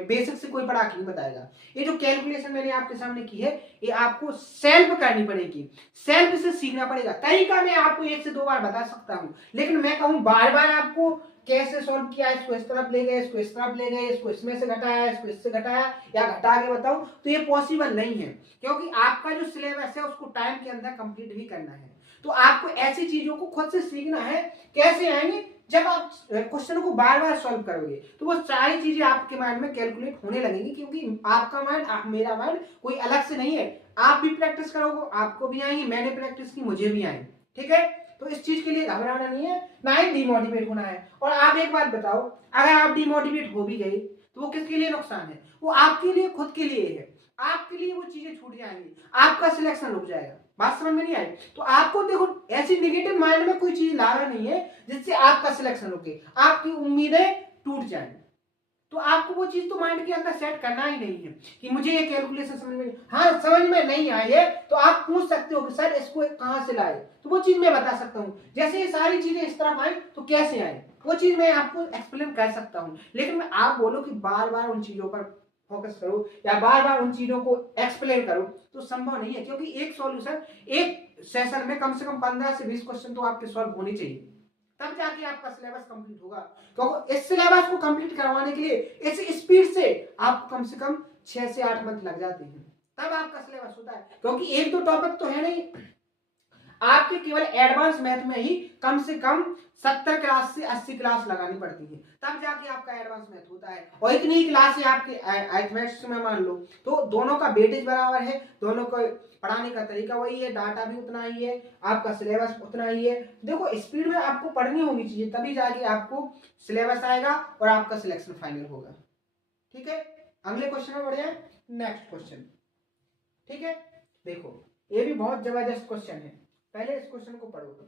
बेसिक से कोई पढ़ा के नहीं बताएगा। ये जो कैलकुलेशन मैंने आपके सामने की है ये आपको सेल्फ करनी पड़ेगी, सेल्फ से सीखना पड़ेगा। तरीका मैं आपको 1 से 2 बार बता सकता हूं, लेकिन मैं कहूं बार बार आपको कैसे सॉल्व किया, इसको इस तरफ ले गए, इसको इस तरफ ले गए, इसको इसमें से घटाया, इसको इससे घटाया या घटा के बताऊं, तो ये पॉसिबल नहीं है, क्योंकि आपका जो सिलेबस है उसको टाइम के अंदर कंप्लीट भी करना है। तो आपको ऐसी चीजों को खुद से सीखना है। कैसे आएंगे, जब आप क्वेश्चन को बार बार सॉल्व करोगे तो वो सारी चीजें आपके माइंड में कैलकुलेट होने लगेंगी, क्योंकि आपका माइंड मेरा माइंड कोई अलग से नहीं है। आप भी प्रैक्टिस करोगे आपको भी आएंगी, मैंने प्रैक्टिस की मुझे भी आएंगी, ठीक है। तो इस चीज के लिए घबराना नहीं है, ना ही डिमोटिवेट होना है। और आप एक बात बताओ, अगर आप डिमोटिवेट हो भी गए तो वो किसके लिए नुकसान है, वो आपके लिए खुद के लिए है। आपके लिए वो चीजें छूट जाएंगी, आपका सिलेक्शन रुक जाएगा। बात समझ में नहीं आई। तो आपको देखो ऐसी नेगेटिव माइंड में कोई चीज लाना नहीं है जिससे आपका सिलेक्शन रुके, आपकी उम्मीदें टूट जाए। तो आपको वो चीज तो माइंड के अंदर सेट करना ही नहीं है कि मुझे ये कैलकुलेशन समझ में, हाँ समझ में नहीं आई है तो आप पूछ सकते हो कि सर इसको कहां से लाए, तो वो चीज मैं बता सकता हूँ। जैसे ये सारी चीजें इस तरफ आई तो कैसे आए वो चीज मैं आपको एक्सप्लेन कर सकता हूँ, लेकिन मैं आप बोलो कि बार बार उन चीजों पर फोकस करो या बार बार उन चीजों को एक्सप्लेन करो तो संभव नहीं है, क्योंकि एक सॉल्यूशन एक सेशन में कम से कम 15 से 20 क्वेश्चन तो आपके सॉल्व होने चाहिए, तब जाके आपका सिलेबस कंप्लीट होगा। क्योंकि इस सिलेबस को कंप्लीट करवाने के लिए इस स्पीड से आपको कम से कम 6 से 8 मंथ लग जाते हैं, तब आपका सिलेबस होता है। क्योंकि एक दो टॉपिक तो है नहीं, आपके केवल एडवांस मैथ में ही कम से कम 70 क्लास से 80 क्लास लगानी पड़ती है, तब जाके आपका एडवांस मैथ होता है। और इतनी ही क्लास है आपके अरिथमेटिक्स में मान लो, तो दोनों का वेटेज बराबर है, दोनों को पढ़ाने का तरीका वही है, डाटा भी उतना ही है, आपका सिलेबस उतना ही है। देखो स्पीड में आपको पढ़नी होगी चीजें, तभी जाके आपको सिलेबस आएगा और आपका सिलेक्शन फाइनल होगा, ठीक है। अगले क्वेश्चन में बढ़ जाए, नेक्स्ट क्वेश्चन, ठीक है। देखो ये भी बहुत जबरदस्त क्वेश्चन है, पहले इस क्वेश्चन को पढ़ो।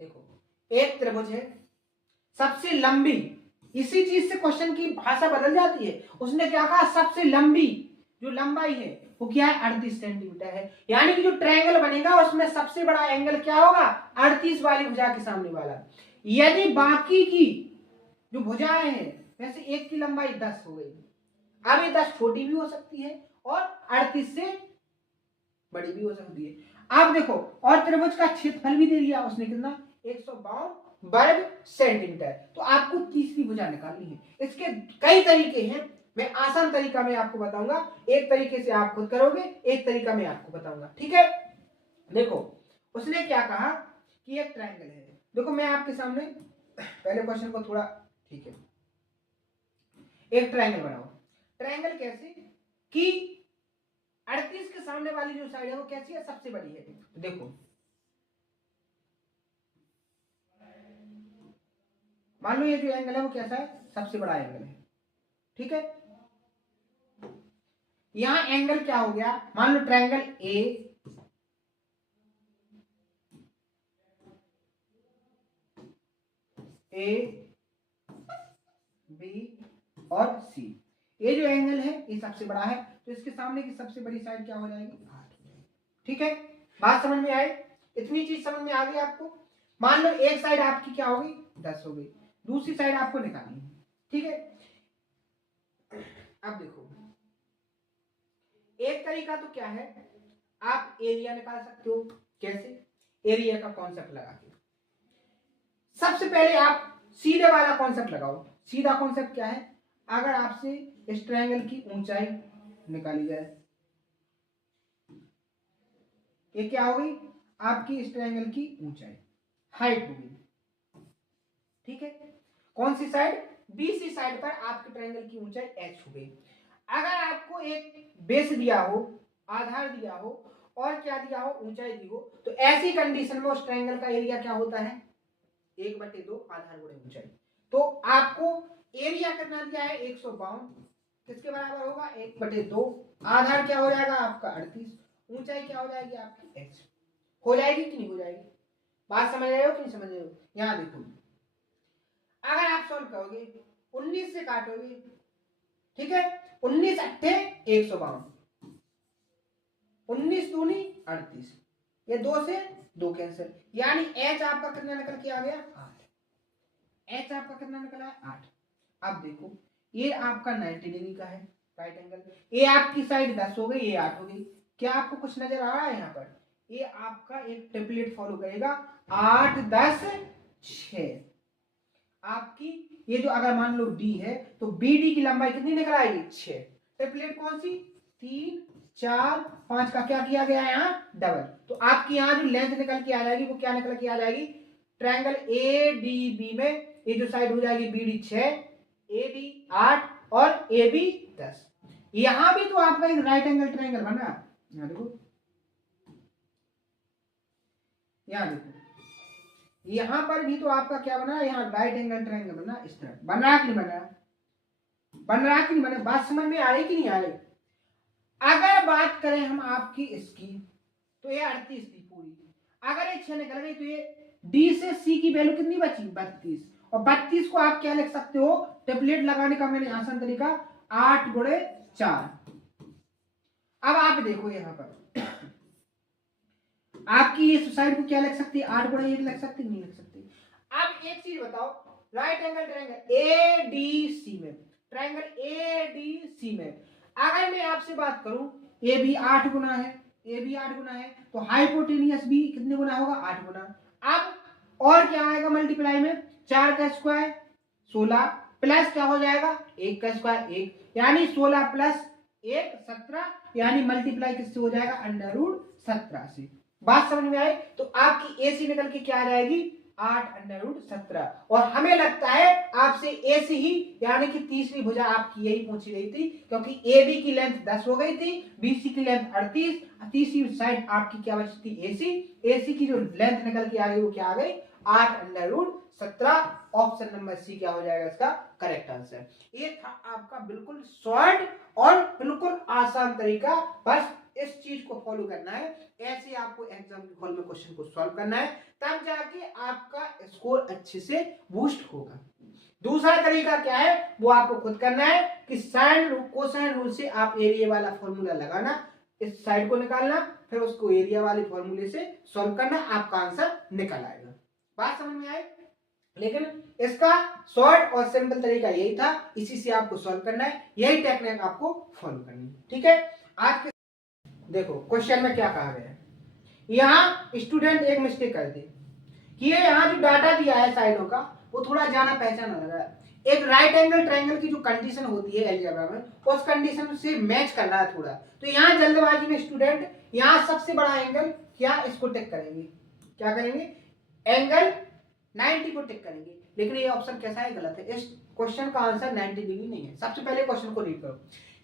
देखो एक त्रिभुज है सबसे लंबी, इसी चीज से क्वेश्चन की भाषा बदल जाती है। उसने क्या कहा, सबसे लंबी जो लंबाई है वो क्या है 38 सेंटीमीटर है। यानी कि जो ट्रायंगल बनेगा उसमें सबसे बड़ा एंगल क्या होगा 38 वाली भुजा के सामने वाला। यदि बाकी की जो भुजाएं हैं वैसे एक की लंबाई 10 हो गई, अब ये 10 छोटी भी हो सकती है और 38 से बड़ी भी हो सकती है। अब देखो और त्रिभुज का क्षेत्रफल भी दे दिया उसने कितना 152 वर्ग सेंटीमीटर। तो आपको तीसरी भुजा निकालनी है। इसके कई तरीके हैं, मैं आसान तरीका में आपको बताऊंगा, एक तरीके से आप खुद करोगे, एक तरीका मैं आपको बताऊंगा, ठीक है। देखो उसने क्या कहा कि एक ट्रायंगल है। देखो मैं आपके सामने पहले क्वेश्चन को थोड़ा, ठीक है, एक ट्रायंगल बनाओ। ट्रायंगल कैसे कि 38 के सामने वाली जो साइड है वो कैसी है सबसे बड़ी है। तो देखो मान लो ये जो एंगल है वो कैसा है सबसे बड़ा एंगल है, ठीक है। यहां एंगल क्या हो गया, मान लो ट्रायंगल ए बी और सी, ये जो एंगल है ये सबसे बड़ा है, तो इसके सामने की सबसे बड़ी साइड क्या हो जाएगी 8 हो जाएगी, ठीक है। बात समझ में आई, इतनी चीज समझ में आ गई आपको। मान लो एक साइड आपकी क्या होगी 10 हो गई, दूसरी साइड आपको निकालनी है, ठीक है। अब देखो एक तरीका तो क्या है, आप एरिया निकाल सकते हो। कैसे, एरिया का कॉन्सेप्ट लगा के सबसे पहले आप सीधे वाला कॉन्सेप्ट लगाओ। सीधा कॉन्सेप्ट क्या है, अगर आपसे इस ट्रायंगल की ऊंचाई निकाली जाए, ये क्या होगी आपकी इस ट्रायंगल की ऊंचाई, हाइट होगी, ठीक है। कौन सी साइड, बीसी साइड पर आपके ट्रायंगल की ऊंचाई h हो गई। अगर आपको एक बेस दिया हो, आधार दिया हो और क्या दिया हो ऊंचाई दी हो, तो ऐसी कंडीशन में उस ट्रायंगल का एरिया क्या होता है 1/2 आधार गुणे ऊंचाई। तो आपको एरिया कितना दिया है 152, किसके बराबर होगा 1/2, आधार क्या हो जाएगा आपका 38, ऊंचाई क्या हो जाएगी आपकी h। हो जाएगी कि नहीं हो जाएगी, बात समझ रहे हो कि नहीं समझ रहे हो। यहां देखो अगर आप सॉल्व करोगे 19 से काटोगे, ठीक है, 19 अट्ठे 152, 19 दूनी 38, ये 2 से 2 कैंसिल, यानी h आपका कितना निकल के आ गया 8। h आपका कितना निकला है 8। अब देखो ये आपका 90 डिग्री का है राइट एंगल, ये आपकी साइड 10 हो गई, ये 8 हो गई। क्या आपको कुछ नजर आ रहा है यहाँ पर, ये आपका एक टेम्पलेट फॉलो करेगा 8 10 6। आपकी ये जो अगर मान लो डी है तो बी डी की लंबाई कितनी निकल आएगी 6। टेम्पलेट कौन सी 3 4 5 का क्या किया गया है यहाँ डबल, तो आपकी यहाँ जो लेंथ निकल के आ जाएगी वो क्या निकल के आ जाएगी, ट्रायंगल ए डी बी में ये जो साइड हो जाएगी बी डी 6, ए डी 8 और ए बी 10। यहां भी तो आपका एक राइट एंगल ट्रायंगल बना, यहाँ देखो, यहाँ देखो यहां पर भी तो आपका क्या बना, यहाँ राइट एंगल ट्रायंगल बना, इस तरह बन रहा कि नहीं बन रहा, बन रहा कि नहीं बन रहा, बात समझ में आ रही कि नहीं आ रही। अगर बात करें हम आपकी इसकी तो ये 38 थी पूरी, अगर ये 6 निकल गई तो ये डी से सी की वैल्यू कितनी बची 32, और 32 को आप क्या लिख सकते हो, टेम्पलेट लगाने का मैंने आसान तरीका 8 गुणे 4। अब आप देखो यहां पर आपकी ये साइड को क्या लिख सकती है 8 गुणे 1 लिख सकती, नहीं लिख सकती। अब एक चीज बताओ, right angle triangle A D C में, ट्रायंगल ए डी सी में अगर मैं आपसे बात करूं ये भी 8 गुना है, ये भी 8 गुना है, तो हाइपोटेनियस भी कितने गुना होगा 8 गुना। अब और क्या आएगा मल्टीप्लाई में 4 का स्क्वायर 16 प्लस क्या हो जाएगा 1 का स्क्वायर 1, यानी 16 प्लस 1 17, यानी मल्टीप्लाई किससे हो जाएगा √17 से। बात समझ में आई, तो आपकी एसी निकल के क्या आ जाएगी 8√17। और हमें लगता है आपसे एसी ही यानी कि तीसरी भुजा आपकी यही पूछी गई थी, क्योंकि ए बी की लेंथ 10 हो गई थी, बीसी की लेंथ 38, तीसरी साइड आपकी क्या बची थी एसी, एसी की जो लेंथ निकल के आ गई वो क्या आ गई 8√17। ऑप्शन नंबर सी क्या हो जाएगा इसका करेक्ट आंसर। ये था आपका बिल्कुल शॉर्ट और बिल्कुल आसान तरीका, बस इस चीज को फॉलो करना है, ऐसे आपको एग्जाम के हॉल में क्वेश्चन को सॉल्व करना है, तब जाके आपका स्कोर अच्छे से बूस्ट होगा। दूसरा तरीका क्या है वो आपको खुद करना है कि साइन कोसाइन रूल से आप एरिया वाला फॉर्मूला लगाना, इस साइड को निकालना, फिर उसको एरिया वाले फॉर्मूले से सॉल्व करना, आपका आंसर निकल आएगा। बात समझ में आई? लेकिन इसका शॉर्ट और सिंपल तरीका यही था, इसी से आपको सॉल्व करना है, यही टेक्निक आपको फॉलो करनी है। ठीक है, आज के देखो क्वेश्चन में क्या कहा गया है। यहाँ स्टूडेंट एक मिस्टेक कर दी कि ये यहाँ जो डाटा दिया है साइडों का वो थोड़ा जाना पहचाना लग रहा है। एक राइट एंगल ट्रायंगल की जो कंडीशन होती है अलजेब्रा में, उस कंडीशन से मैच कर रहा है थोड़ा, तो यहाँ जल्दबाजी में स्टूडेंट यहाँ सबसे बड़ा एंगल क्या इसको टिक करेंगे, क्या करेंगे, एंगल 90 को टिक करेंगे। लेकिन ये ऑप्शन कैसा है, गलत है। इस क्वेश्चन का आंसर 90 डिग्री नहीं है। सबसे पहले क्वेश्चन को रीड करो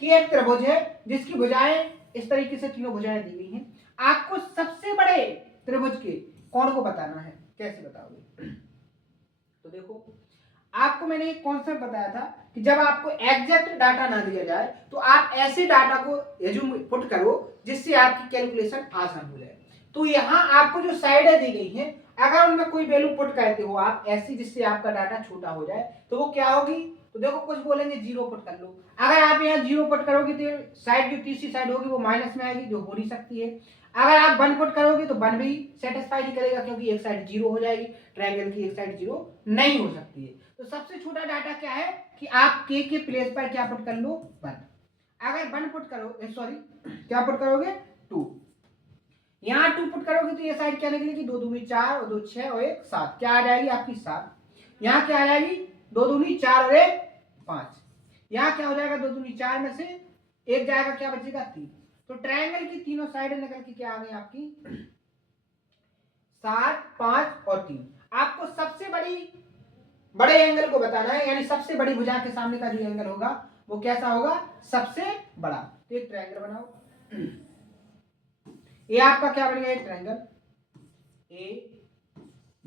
कि एक त्रिभुज है जिसकी भुजाएं इस तरीके से तीनों भुजाएं दी गई हैं। आपको सबसे बड़े त्रिभुज के कोण को बताना है, कैसे बताओगे? तो देखो आपको मैंने एक कॉन्सेप्ट बताया था कि जब आपको एग्जैक्ट डाटा ना दिया जाए तो आप ऐसे डाटा को एज्यूम पुट करो जिससे आपकी कैलकुलेशन आसान हो जाए। तो यहाँ आपको जो साइडें दी गई हैं, अगर उनमें कोई वैल्यू पुट करते हो आप ऐसी जिससे आपका डाटा छोटा हो जाए तो वो क्या होगी, तो देखो कुछ बोलेंगे 0 पुट कर लो। अगर आप यहाँ 0 पुट करोगे तो साइड जो तीसरी साइड होगी वो माइनस में आएगी, जो हो नहीं सकती है। अगर आप 1 पुट करोगे तो 1 भी सेटिस्फाई नहीं करेगा क्योंकि एक साइड 0 हो जाएगी, ट्रायंगल की एक साइड 0 नहीं हो सकती है। तो सबसे छोटा डाटा क्या है कि आप के प्लेस पर क्या पुट कर लो, 1। अगर 1 पुट करो, सॉरी क्या पुट करोगे, 2। यहाँ 2 पुट करोगे तो ये साइड क्या निकलेगी, 2 दूनी 4 और 2 6 और 1 7, क्या आ जाएगी आपकी 7। यहाँ क्या आ जाएगी, 2 दूनी 4 और 1 5। यहाँ क्या हो जाएगा, 2 दूनी 4 में से 1 जाएगा, क्या बचेगा 3। तो ट्रायंगल की तीनों साइडें निकल के क्या आ गई आपकी 7 5 और 3। आपको सबसे बड़े एंगल को बताना है, यानी सबसे बड़ी भुजा के सामने का जो एंगल होगा वो कैसा होगा, सबसे बड़ा। तो एक ट्रायंगल बनाओ, ये आपका क्या बनेगा, एक ट्रायंगल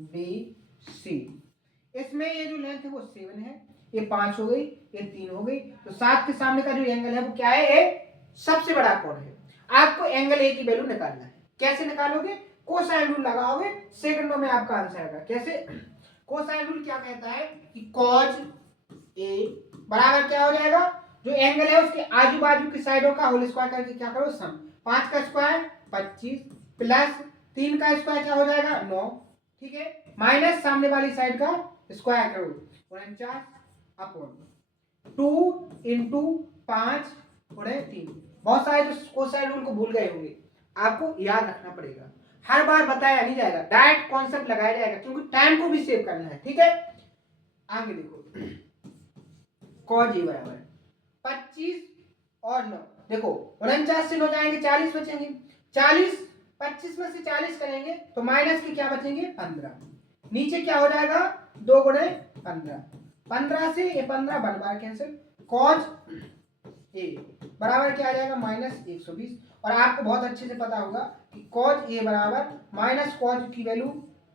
ABC। इसमें ये जो लेंथ है वो 7 है, ये 5 हो गई, ये 3 हो गई। तो 7 के सामने का जो एंगल है वो क्या है, ये सबसे बड़ा कोण है। आपको एंगल ए की वैल्यू निकालना है। कैसे निकालोगे, कोसाइन रूल लगाओगे, सेकंडों में आपका आंसर आएगा। कैसे, कोसाइन रूल क्या कहता है कि cos A बराबर क्या हो जाएगा, जो एंगल है उसके आजू बाजू की साइडों का होल स्क्वायर करके क्या करो, सम। 5 का स्क्वायर 25 प्लस 3 का स्क्वायर क्या हो जाएगा 9, ठीक है, माइनस सामने वाली साइड का स्क्वायर करो 49 अपॉन 2 इंटू 5 और 3। बहुत सारे तो कोसाइन रूल को भूल गए होंगे, आपको याद रखना पड़ेगा, हर बार बताया नहीं जाएगा, डायरेक्ट कॉन्सेप्ट लगाया जाएगा क्योंकि टाइम को भी सेव करना है। ठीक है, आगे देखो cos A बराबर 25 और 9, देखो 49 से 9 जाएंगे 40 बचेंगे, 40 25 में से 40 करेंगे तो माइनस के क्या बचेंगे 15, नीचे क्या हो जाएगा 2 गुणे 15, 15 से ये 15 बार बार कैंसिल, cos A बराबर क्या आ जाएगा माइनस 120। और आपको बहुत अच्छे से पता होगा कि cos A बराबर माइनस cos की वैल्यू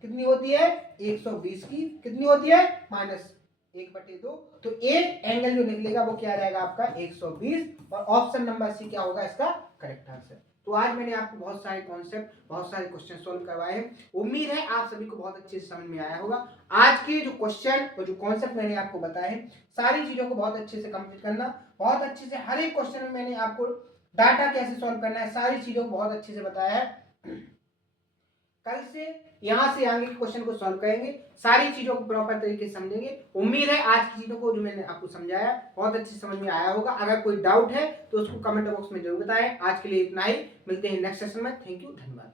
कितनी होती है 120 की, कितनी होती है माइनस 1/2। तो ए एंगल जो निकलेगा वो क्या रहेगा आपका 120 और ऑप्शन नंबर सी क्या होगा इसका करेक्ट आंसर। तो आज मैंने आपको बहुत सारे कॉन्सेप्ट, बहुत सारे क्वेश्चन सॉल्व करवाए हैं, उम्मीद है आप सभी को बहुत अच्छे से समझ में आया होगा। आज के जो क्वेश्चन और जो कॉन्सेप्ट मैंने आपको बताए हैं, सारी चीजों को बहुत अच्छे से कंप्लीट करना, बहुत अच्छे से हर एक क्वेश्चन में मैंने आपको डाटा कैसे सॉल्व करना है सारी चीजों को बहुत अच्छे से बताया है। कल से यहाँ से आगे के क्वेश्चन को सॉल्व करेंगे, सारी चीजों को प्रॉपर तरीके से समझेंगे। उम्मीद है आज की चीजों को जो मैंने आपको समझाया बहुत अच्छे समझ में आया होगा। अगर कोई डाउट है तो उसको कमेंट बॉक्स में जरूर बताएं। आज के लिए इतना ही, मिलते हैं नेक्स्ट सेशन में। थैंक यू, धन्यवाद।